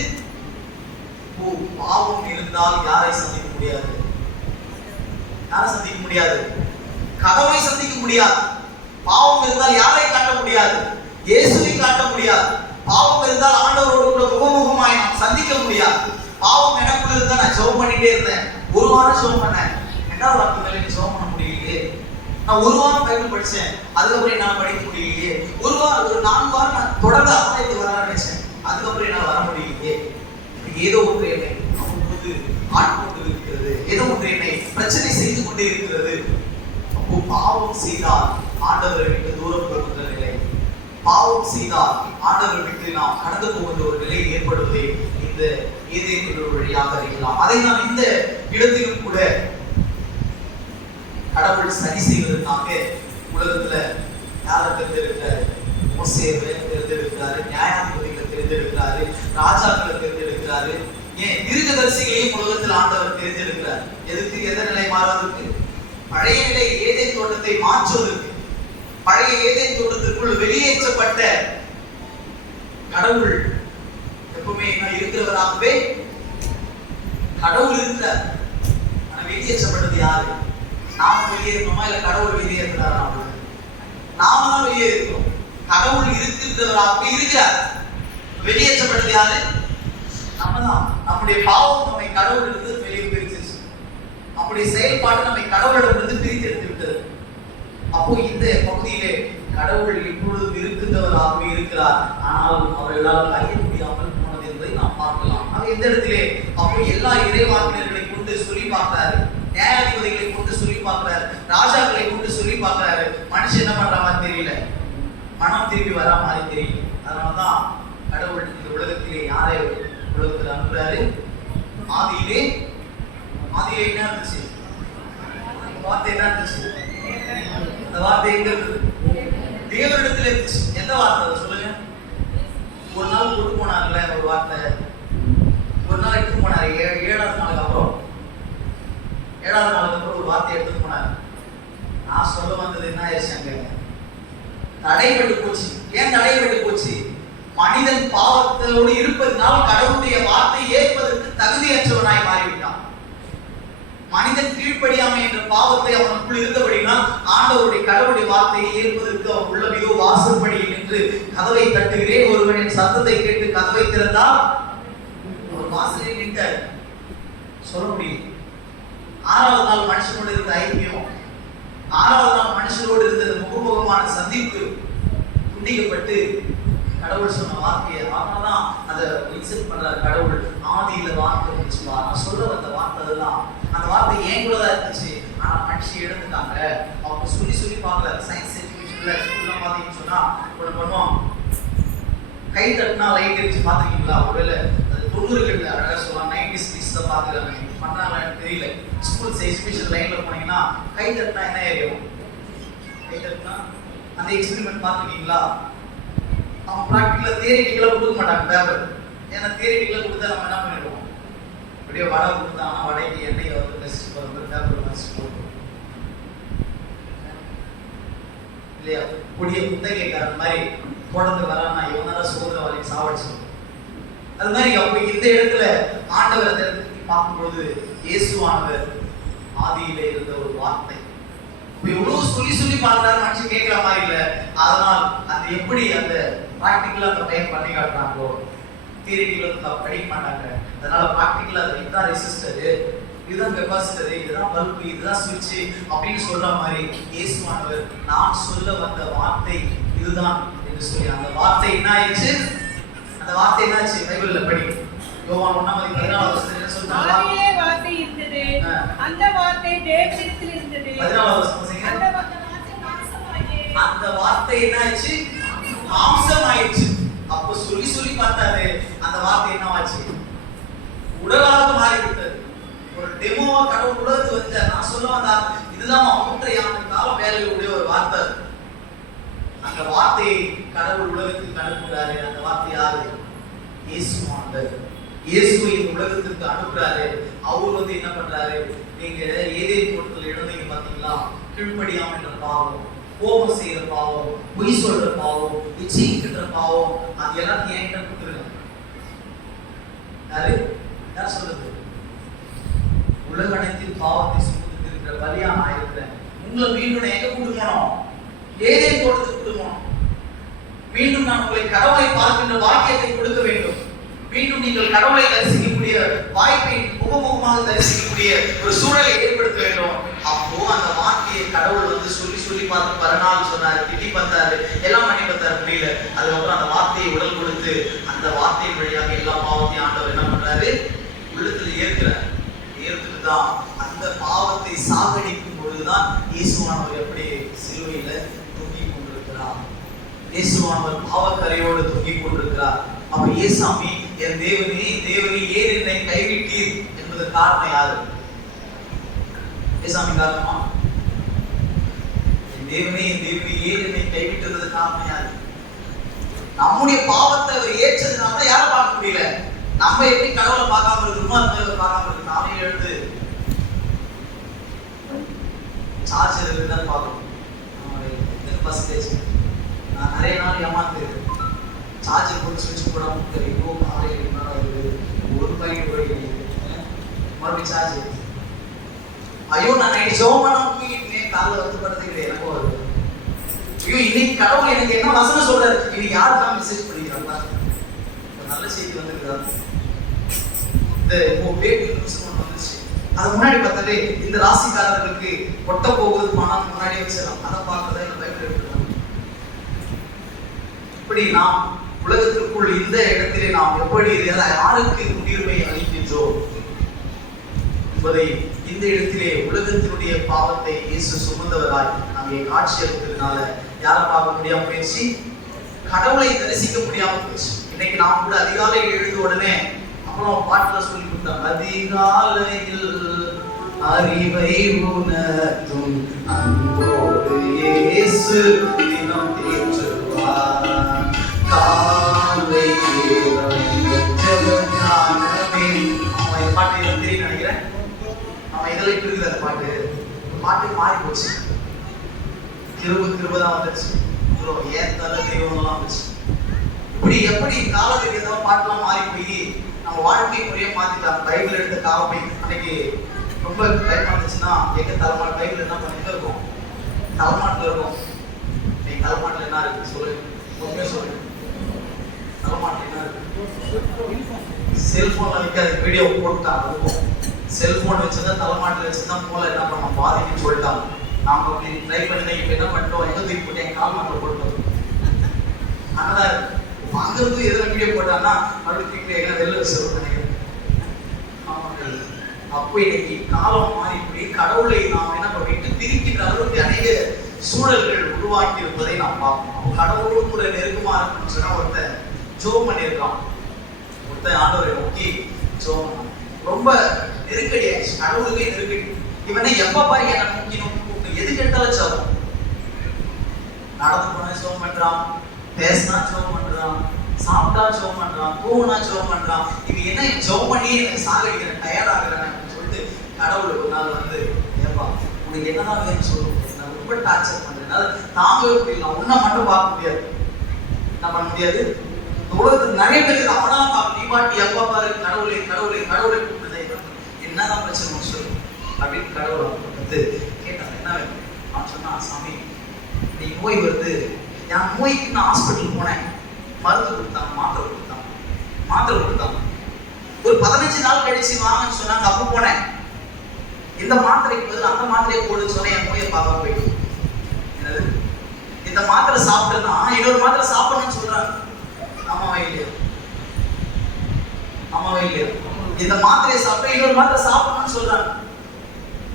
பாவம் இருந்தால் யாரை சந்திக்க முடியாது, யாரை சந்திக்க முடியாது, கடவுளை சந்திக்க முடியாது. பாவம் இருந்தால் யாரை காட்ட முடியாது, இயேசுவை காட்ட முடியாது. பாவம் இருந்தால் ஆண்டவரோடு கூட முகமுகமாய் நாம் சந்திக்க முடியாது. பாவம் எனக்குள்ள இருந்தா நான் ஜெபம் பண்ணிட்டே இருந்தேன், 1 வாரம் ஜெபம் பண்ணேன், 2வது வாரத்துக்கு எனக்கு ஜெபம் பண்ண முடியலையே. நான் 1 வாரம் பைபிள் படிச்சேன், அதுக்கப்புறம் என்னால படிக்க முடியலையே. ஒரு 4 வாரம் நான் தொடர்ந்து ஆலயத்துக்கு வர நினைச்சேன், அதுக்கப்புறம் என்னால வர முடியலையே. ஏதோ ஒன்று என்னை அவ்வப்போது ஆட்கொண்டு இருக்கிறது, ஏதோ ஒன்று என்னை பிரச்சனை செய்து கொண்டே இருக்கிறது. அப்போ பாவம் செய்தால் ஆண்டவரை விட்டு தூரம் போகின்ற நிலை, பாவம் செய்தால் ஆண்டவரை விட்டு நாம் கடந்து போகின்ற ஒரு நிலை ஏற்படுவதை இந்த ஏதேன் வழியாக அறியலாம். அதை நான் இந்த இடத்திலும் கூட கடவுள் சரி செய்வதற்காக உலகத்துல யாரை தேர்ந்தெடுக்கிறாரு, மோசேவை தேர்ந்தெடுக்கிறாரு, நியாயாதிபதிகளை தேர்ந்தெடுக்கிறாரு, ராஜாக்களை தேர்ந்தெடுக்கிறாரு, ஏன் தீர்க்கதரிசிகளையும் உலகத்தில் ஆண்டவர் தேர்ந்தெடுக்கிறார். எதுக்கு? எந்த நிலை மாறுவதற்கு? பழைய நிலை ஏதேன் தோட்டத்தை மாற்றுவதற்கு, பழைய ஏதேன் தோட்டத்திற்குள் வெளியேற்றப்பட்ட கடவுள் எப்பவுமே என்ன இருக்கிறவராகவே கடவுள் இருக்கிறார். ஆனா வெளியேற்றப்பட்டது யாரு? நாம வெளியேறணுமா இல்ல கடவுள் வெளியேற்கிறாரா? நாம தான் வெளியேறோம், கடவுள் இருக்கிறவராகவே இருக்கிறார். வெளியேற்றப்பட்டது யாரு? நம்ம தான். நம்முடைய பாவம் நம்மை கடவுள் இருந்து வெளியே பிரிச்சிருச்சு, நம்முடைய செயல்பாடு நம்மை கடவுளிடமிருந்து பிரித்து எடுத்து விட்டது. அப்போ இந்த பகுதியிலே கடவுள் இப்பொழுது இருக்கின்றவராகவே இருக்கிறார், ஆனால் அவர்களால் அறிய முடியாமல் போனது என்பதை நாம் பார்க்கலாம். இந்த இடத்திலே அப்போ எல்லா இறைவாக்கினர்களை கொண்டு சொல்லி பார்க்கிறாரு, நியாயாதிபதிகளை கொண்டு சொல்லி பார்க்கிறாரு, ராஜாக்களை கொண்டு சொல்லி பார்க்கிறாரு. மனுஷன் என்ன பண்ற மாதிரி தெரியல, மனம் திரும்பி வரா மாதிரி தெரியல. அதனாலதான் கடவுள் இந்த உலகத்திலே யாரை உலகத்தில் அனுப்புறாரு? ஆதியிலே என்ன இருந்துச்சு? வார்த்தை என்ன இருந்துச்சு? அந்த வார்த்தை எங்க இருக்குது? தேவனிடத்தில் இருந்துச்சு. எந்த வார்த்தை சொல்லுங்க? ஒரு நாள் கொண்டு போனார்ல ஒரு வார்த்தை, ஒரு நாள் எடுத்து போனாரு. 7வது நாளுக்கு அப்புறம் ஒரு வார்த்தை எடுத்து போனாரு. நான் சொல்ல வந்தது என்ன ஆயிடுச்சு? தடைபட்டு போச்சு. ஏன் தடைபட்டு போச்சு? மனிதன் பாவத்தோடு இருப்பதனால் கடவுளுடைய வார்த்தை ஏற்பதற்கு தகுதியற்றவனாய் மாறி மனிதன் கீழ்ப்படியாமை என்ற பாவத்தை அவனுக்குள் இருந்தபடினால் ஆண்டவருடைய கடவுளுடைய வார்த்தையை ஏற்பதற்கு அவன் உள்ள மிக வாசற்படியில் நின்று கதவை தட்டுகிறேன், ஒருவனின் சத்தத்தை கேட்டு கதவை திறந்தால் ஒரு வாசலில் நின்ற சொல்ல முடியும். 6வது நாள் மனுஷனோடு இருந்த ஐக்கியம், 6வது நாள் மனுஷனோடு இருந்த முகமுகமான சந்திப்பு துண்டிக்கப்பட்டு கடவுள் சொன்ன வார்த்தையை அவன்தான் அதை இன்செப்ட் பண்றாரு. கடவுள் ஆதியில வார்த்தை இருந்துச்சுப்பா, நான் சொல்ல வந்த வார்த்தை அதெல்லாம், அந்த வார்த்தை ஏன் கூட தான் இருந்துச்சு, ஆனா மனுஷன் எடுத்துட்டாங்க. அவங்க சொல்லி சொல்லி பார்க்கல. சயின்ஸ் எஜுகேஷன்ல ஸ்கூல்லாம் பார்த்தீங்கன்னு சொன்னா ஒன்று பண்ணுவோம், கை தட்டினா லைட் எரிச்சு பார்த்துருக்கீங்களா? ஒருவேளை அது 90களில் அழகாக சொல்லலாம், 90s கிட்ஸ் தான் பார்க்குறாங்க, பண்ணாங்களா எனக்கு தெரியல. ஸ்கூல்ஸ் எஜுகேஷன் லைன்ல போனீங்கன்னா கை தட்டினா என்ன ஏரியும்? கை தட்டினா அந்த எக்ஸ்பெரிமெண்ட் பார்த்துருக்கீங்களா? அவன் ப்ராக்டிக்கலா தியரிட்டிக்கலா கொடுக்க மாட்டாங்க பேப்பர். ஏன்னா தியரிட்டிக்கலா கொடுத்தா நம்ம என்ன பண்ணிடுவோம், அப்படியே வடை கொடுத்தாங்கன்னா வடைக்கு எண்ணெய் வந்து நெக்ஸ்ட் பேப்பர் வச்சு போடுவோம் இல்லையா? பொடிய முட்டை கேட்கற மாதிரி தொடர்ந்து வரான்னா இவனால சோதனை வரைக்கும் சாவடிச்சு. அது மாதிரி அப்போ இந்த இடத்துல ஆண்டவர் அந்த இடத்துக்கு பார்க்கும்போது இயேசுவானவர் ஆதியில இருந்த ஒரு வார்த்தை. எவ்வளவு சொல்லி சொல்லி பார்த்தாரு, மனுஷன் கேட்கிற மாதிரி இல்ல. அதனால் அந்த எப்படி அந்த பிராக்டிக்கலா அந்த பையன் பண்ணி காட்டுறாங்களோ, தியரிட்டிக்கலா படிக்க மாட்டாங்க. அதனால பிராக்டிக்கலா அது இதுதான் ரெசிஸ்டர், இதுதான் கெபாசிட்டர், இதுதான் பல்பு, இதுதான் சுவிட்ச் அப்படின்னு சொல்ற மாதிரி இயேசுவானவர் நான் சொல்ல வந்த வார்த்தை இதுதான் என்று சொல்லி அந்த வார்த்தை என்ன ஆயிடுச்சு? அந்த வார்த்தை என்னாச்சு? பைபிள்ல படி. யோவான் 1:14 என்ன சொல்றாங்க? ஆதியிலே வார்த்தை இருந்தது, அந்த வார்த்தை தேவனிடத்தில் இருந்தது. 14 அந்த வார்த்தை என்னாச்சு? மாம்சமாயிடுச்சு. அப்போ சொல்லி சொல்லி பார்த்தாரு, அந்த வார்த்தை என்னவாச்சு? உடலாக மாறிவிட்டது. ஒரு டெமோவா கடவுள் உலகத்து வச்ச நான் சொல்ல வந்தா இதுதான் 3 ஆண்டு கால வேலையுடைய ஒரு வார்த்தை. அந்த வார்த்தையை கடவுள் உலகத்துக்கு அனுப்புகிறாரு. அந்த வார்த்தை யாரு? இயேசுவானவர். இயேசுவை இந்த உலகத்துக்கு அனுப்புறாரு. அவர் வந்து என்ன பண்றாரு? நீங்க ஏதேன் தோட்டத்துல இருந்தீங்க பாத்தீங்களா? கீழ்ப்படியாமை என்ற பாவம், கோபம் செய்யற பாவம், பொய் சொல்ற பாவம், இச்சைக்கிற பாவம், அது எல்லாத்தையும் என்கிட்ட கொடுத்துருங்க. யாரு யார் சொல்றது? உலக அனைத்தின் பாவத்தை சுமந்து இருக்கிற பலியா நான் இருக்கிறேன். உங்களை மீண்டும் எங்க கொடுக்கணும்? ஏதேன் தோட்டத்துக்கு கொடுக்கணும். மீண்டும் நான் உங்களை கடவுளை பார்க்கின்ற வாக்கியத்தை கொடுக்க வேண்டும். மீண்டும் நீங்கள் கடவுளை தரிசிக்கக்கூடிய வாய்ப்பை முகமுகமாக தரிசிக்கக்கூடிய ஒரு சூழலை ஏற்படுத்த வேண்டும். அப்போ அந்த வார்த்தையை கடவுள் வந்து சொல்லி சொல்லி பார்த்து மறுநாள் சொன்னாரு, திட்டி பார்த்தாரு, எல்லாம் பண்ணி பார்த்தாரு, முடியல. அதுக்கப்புறம் அந்த வார்த்தையை உடல் கொடுத்து அந்த வார்த்தையின் வழியாக எல்லா பாவத்தையும் ஆண்டவர் என்ன பண்றாரு? உள்ளத்துல ஏற்கிறார். ஏற்றுட்டு தான் அந்த பாவத்தை சாகடிக்கும் பொழுதுதான் இயேசுவானவர் எப்படி சிலுவையில தொங்கிக் கொண்டிருக்கிறார். இயேசுவானவர் பாவக்கரையோடு தொங்கிக் கொண்டிருக்கிறார். அப்ப ஏசாமி என் தேவனே தேவனே ஏன் என்னை கைவிட்டீர் என்பது காரணம் யாரு? ஏசாமி காரணமா? என் தேவனே ஏன் என்னை கைவிட்டது காரணம் யாரு? நம்முடைய பாவத்தை அவர் ஏற்றதுனால யாரை பார்க்க முடியல. நம்ம எப்படி கடவுளை பார்க்காம இருக்கணுமோ அந்த பார்க்காம இருக்கு. நானே எழுந்து சார்ஜர் இருக்குதான் பார்க்கணும். பர்சன்டேஜ் நான் நிறைய நாள் ஏமாந்து சார்ஜர் போட்டு சுவிட்ச் போடாம தெரியுமோ காலையில் ஒரு பாயிண்ட் போயிடுது மறுபடியும் சார்ஜ். ஐயோ நான் நைட் சோமான தூங்கிட்டேன், காலைல வருத்தப்படுறதே கிடையாது. எனக்கு வருது. ஐயோ இன்னைக்கு கடவுள் எனக்கு என்ன வசனம் சொல்றாரு, இன்னைக்கு யாருக்கா மெசேஜ் பண்ணிக்கிறாங்களா? நல்ல செய்தி வந்துருக்குதா? இந்த இப்போ பேட்டி நியூஸ் ஒன்று வந்துச்சு. அது முன்னாடி பார்த்தாலே இந்த ராசிக்காரர்களுக்கு ஒட்ட போகுது பணம் முன்னாடியே வச்சிடலாம். அதை பார்க்கறதா இந்த பைபிள் எடுத்துக்கலாம். இப்படி நாம் உலகத்திற்குள் இந்த இடத்திலே நாம் எப்படி யாருக்கு முன்னுரிமை அளிக்கின்றோம் என்பதை இந்த இடத்திலே உலகத்தினுடைய பாவத்தை இயேசு சுமந்தவராய் அங்கே காட்சி அளித்ததுனால யாரை பார்க்க முடியாம போயிடுச்சு? கடவுளை தரிசிக்க முடியாம போயிடுச்சு. இன்னைக்கு நாம் கூட அதிகாலை எழுந்த உடனே அப்புறம் பாட்டுல சொல்லி கொடுத்தாங்க, அதிகாலையில் அறிவை உணர்த்தும் அன்போடு இயேசு தினம் தேற்றுவார். காலை பாட்டு தெரியும் நினைக்கிறேன். அவன் இதில் இருக்குது அந்த பாட்டு. பாட்டு மாறி போச்சு. கிருபதான் வந்துருச்சு. ஏன் தலை தெய்வம்லாம் வந்துச்சு. இப்படி எப்படி காலத்துக்கு ஏதாவது பாட்டுலாம் மாறி போய் நம்ம வாழ்க்கை முறையை மாத்திட்டாங்க. பைபிள் எடுத்த காலமை அன்னைக்கு ரொம்ப பயமா இருந்துச்சுன்னா எங்க தலைமாட்டு பைபிள் என்ன பண்ணிட்டு இருக்கும், தலைமாட்டுல இருக்கும். நீங்க தலைமாட்டுல என்ன இருக்கு சொல்லு, உண்மையா சொல்லு. தலைமாட்டுல என்ன இருக்கு? செல்போன்ல வைக்காது, வீடியோ போட்டாங்க. அதுக்கும் செல்போன் வச்சுதான் தலைமாட்டுல வச்சுதான் போல என்ன பண்ண பாதிக்குன்னு சொல்லிட்டாங்க. நாம அப்படி ட்ரை பண்ணி இப்ப என்ன பண்ணிட்டோம், எங்க தூக்கி போட்டு என் கால் மாட்டில் போட்டோம். அதனால வாங்குறது எதில் வீடியோ போட்டான்னா மறுபடியும் எங்க வெளில வச்சு நினைக்கிறேன். அப்போ இன்னைக்கு காலம் மாறி இப்படி கடவுளை நாம் என்ன பண்ணிட்டு பிரிக்கின்ற அளவுக்கு அநேக சூழல்கள் உருவாக்கி இருப்பதை நாம் பார்ப்போம். அப்போ கடவுளோடு கூட நெருக்கமா இருக்கணும்னு சொன்னா ஒருத்தன் ஜோம் பண்ணியிருக்கான், ஒருத்தன் ஆண்டவரை நோக்கி ஜோம் ரொம்ப நெருக்கடி ஆயிடுச்சு, கடவுளுக்கே நெருக்கடி. இவனை எப்ப பாரு என்ன நோக்கி நோக்கி எது கேட்டாலும் ஜோம், நடந்து போன ஜோம் பண்றான், பேசினா ஜோம் பண்றான், சாப்பிட்டா ஜோம் பண்றான், தூங்கினா ஜோம் பண்றான். இவன் என்ன ஜோம் பண்ணி எனக்கு சாகடிக்கிறேன், டயர்ட் ஆகுறேன் அப்படின்னு சொல்லிட்டு கடவுள் ஒரு நாள் வந்து ஏப்பா உனக்கு என்னதான் வேணும்னு சொல்லுங்க, நான் ரொம்ப டார்ச்சர் பண்றேன், தாங்கவே முடியல, உன்னை மட்டும் பார்க்க முடியாது, என்ன பண்ண முடியாது. உலகத்துக்கு நிறைய பேருக்கு அவனா நீ பாட்டி எப்பா பாரு கடவுளை கடவுளை கடவுளை கூப்பிடுதே, என்னதான் பிரச்சனை சொல்லு அப்படின்னு கடவுளை வந்து கேட்டாங்க. என்ன வேணும்? நான் சொன்னா சாமி நீ நோய் வருது, என் நோய்க்கு நான் ஹாஸ்பிட்டல் போனேன், மருந்து கொடுத்தாங்க, மாத்திரை கொடுத்தாங்க. ஒரு 15 நாள் கழிச்சு வாங்கன்னு சொன்னாங்க. அப்போ போனேன், இந்த மாத்திரைக்கு பதில் அந்த மாத்திரையை போடுன்னு சொன்னேன், என் நோயை பார்க்க போயிட்டு. என்னது இந்த மாத்திரை சாப்பிட்டேன்னா இன்னொரு மாத்திரை சாப்பிடணும்னு சொல்றாங்க. ஆமாவே இல்லையா? ஆமாவே இல்லையா? இந்த மாத்திரையை சாப்பிட்டா இன்னொரு மாத்திரை சாப்பிடணும்னு சொல்றாங்க.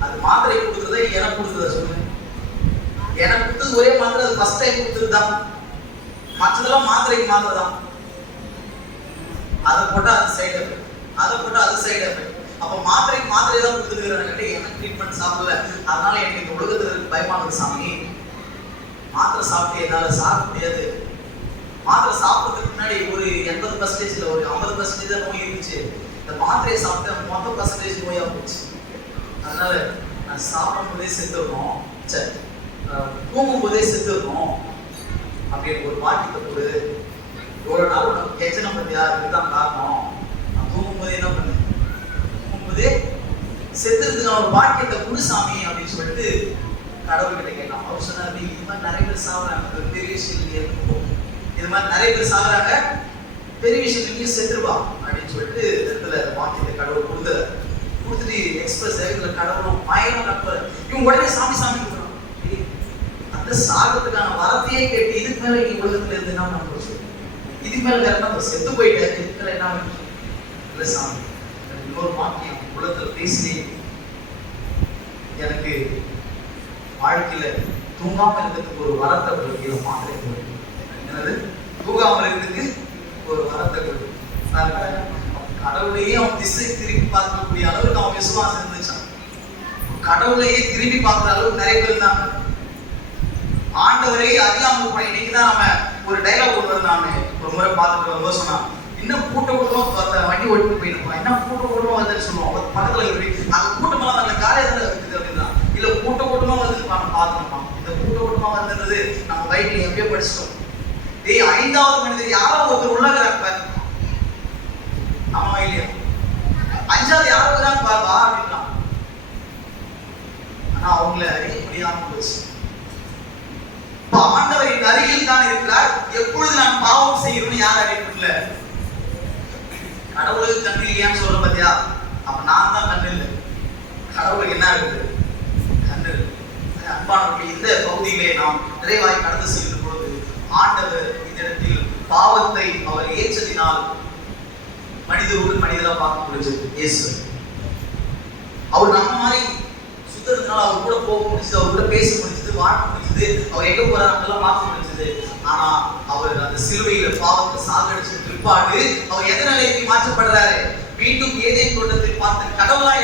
அது மாத்திரை கொடுக்குறதா எனக்கு கொடுக்குறதா சொல்லுங்க? எனக்கு கொடுத்தது ஒரே மாத்திரை, அது ஃபர்ஸ்ட் டைம் கொடுத்துருதான், மற்றதெல்லாம் மாத்திரைக்கு மாத்திரை தான். அதை போட்டா அது சைடு எஃபெக்ட், அதை போட்டா அது சைடு எஃபெக்ட். அப்போ மாத்திரைக்கு மாத்திரை தான் கொடுத்துருக்கிறாங்க, எனக்கு ட்ரீட்மெண்ட் சாப்பிடல, அதனால எனக்கு இந்த உலகத்துல பயமானது சாமி. மாத்திரை சாப்பிட்டு என்னால சாப்பிட முடியாது. மாத்திரை சாப்பிட்றதுக்கு முன்னாடி ஒரு 80% ஒரு 50% தான் நோய் இருந்துச்சு. இந்த மாத்திரையை சாப்பிட்டு மொத்த % நோயா போச்சு. அதனால நான் சாப்பிடும் போதே செத்துடணும், சரி தூங்கும் போதே செத்துடணும் அப்படின்னு ஒரு வாக்கியத்தை போடு. ஒரு நாள் உனக்கு கெச்சனை பத்தியா, இதுதான் காரணம். நான் தூங்கும் போதே என்ன பண்ணேன், தூங்கும் போதே செத்துறதுக்கு நான் ஒரு வாக்கியத்தை குடு சாமி அப்படின்னு சொல்லிட்டு கடவுள்கிட்ட கேட்டான். அவர் சொன்னார், இது மாதிரி நிறைய பேர் சாப்பிட்றாங்க, பெரிய விஷயம் இருக்கும், இது மாதிரி நிறைய பேர் சாகுறாங்க, பெரிய விஷயம் நீங்க செத்துருவா அப்படின்னு சொல்லிட்டு இடத்துல வாக்கியத்தை கடவுள் கொடுத்துட்டு எக்ஸ்பிரஸ் வேகத்துல கடவுளும் பயமா நட்பாரு. இவங்க உடனே சாமி சாமி கொடுக்குறான். அந்த சாகத்துக்கான வரத்தையே கேட்டு இதுக்கு மேல நீங்க உலகத்துல இருந்து என்ன பண்ண சொல்லு, இதுக்கு மேல வேற என்ன செத்து போயிட்டு இதுக்கு மேல என்ன இல்ல சாமி. இன்னொரு வாக்கியம் உலகத்துல பேசினேன், எனக்கு வாழ்க்கையில தூங்காம இருக்கிறதுக்கு ஒரு வரத்தை கொடுக்கிற மாதிரி. என்னது தூங்காமல் இருக்கிறதுக்கு ஒரு வரத்தை கொடுக்கு. கடவுளையே அவன் திசை திருப்பி பார்க்கக்கூடிய அளவுக்கு அவன் விசுவாசம் இருந்துச்சான். கடவுளையே திருப்பி பார்க்குற அளவுக்கு நிறைய பேர் இருந்தாங்க. ஆண்டவரையே அறியாமல் போன இன்னைக்குதான் நம்ம ஒரு டைலாக் ஒன்று நான் ஒரு முறை பார்த்துட்டு வரும்போது சொன்னான், இன்னும் கூட்டமா வண்டி ஓட்டு போயிருப்போம், என்ன கூட்டமா வருதுன்னு சொல்லுவோம். பக்கத்துல அந்த கூட்டமெல்லாம் அந்த காலையில இருக்குது அப்படின்னா, இல்ல கூட்டமா வருதுன்னு பார்த்துருப்பான். இந்த கூட்டமா வந்துன்றது நம்ம பைபிள் எப்பயோ படிச்சிட்டோம். 5வது மனிதர் யாரோ ஒருத்தர் உள்ளகிறாங்க, ஆமா இல்லையா? 5வது யாரோ தான் வா அப்படின்னா, ஆனா அவங்கள அறிய முடியாம போச்சு. ஆண்டவரின் அருகில் தான் இருக்கிறார், எப்பொழுது நான் பாவம் செய்யணும்னு யார் அறியப்படல. கடவுளுக்கு கண்ணு இல்லையான்னு சொல்ற பாத்தியா? அப்ப நான் தான் கண்ணு இல்லை, கடவுளுக்கு என்ன இருக்குது? கண்ணு இல்லை. அன்பானவர்களே, இந்த பகுதியிலே நாம் நிறைவாய் கடந்து செல்கிற பொழுது ஆண்டவர் இந்த இடத்தில் பாவத்தை அவர் ஏற்றதினால் மனிதரோடு மனிதராக பார்க்க முடிஞ்சது. இயேசு அவர் நம்ம மாதிரி சுத்தத்தினால அவர் கூட போக முடிஞ்சது, அவர் கூட பேச முடிஞ்சது, வாழ முடிஞ்சது, அவர் எங்க போறாங்கலாம் பார்க்க முடிஞ்சது. ஆனா அவர் அந்த சிலுவையில பாவத்தை சாகடிச்ச பிற்பாடு அவர் எந்த நிலைக்கு மாற்றப்படுறாரு? மீண்டும் ஏதேன் தோட்டத்தில் பார்த்த கடவுளாய்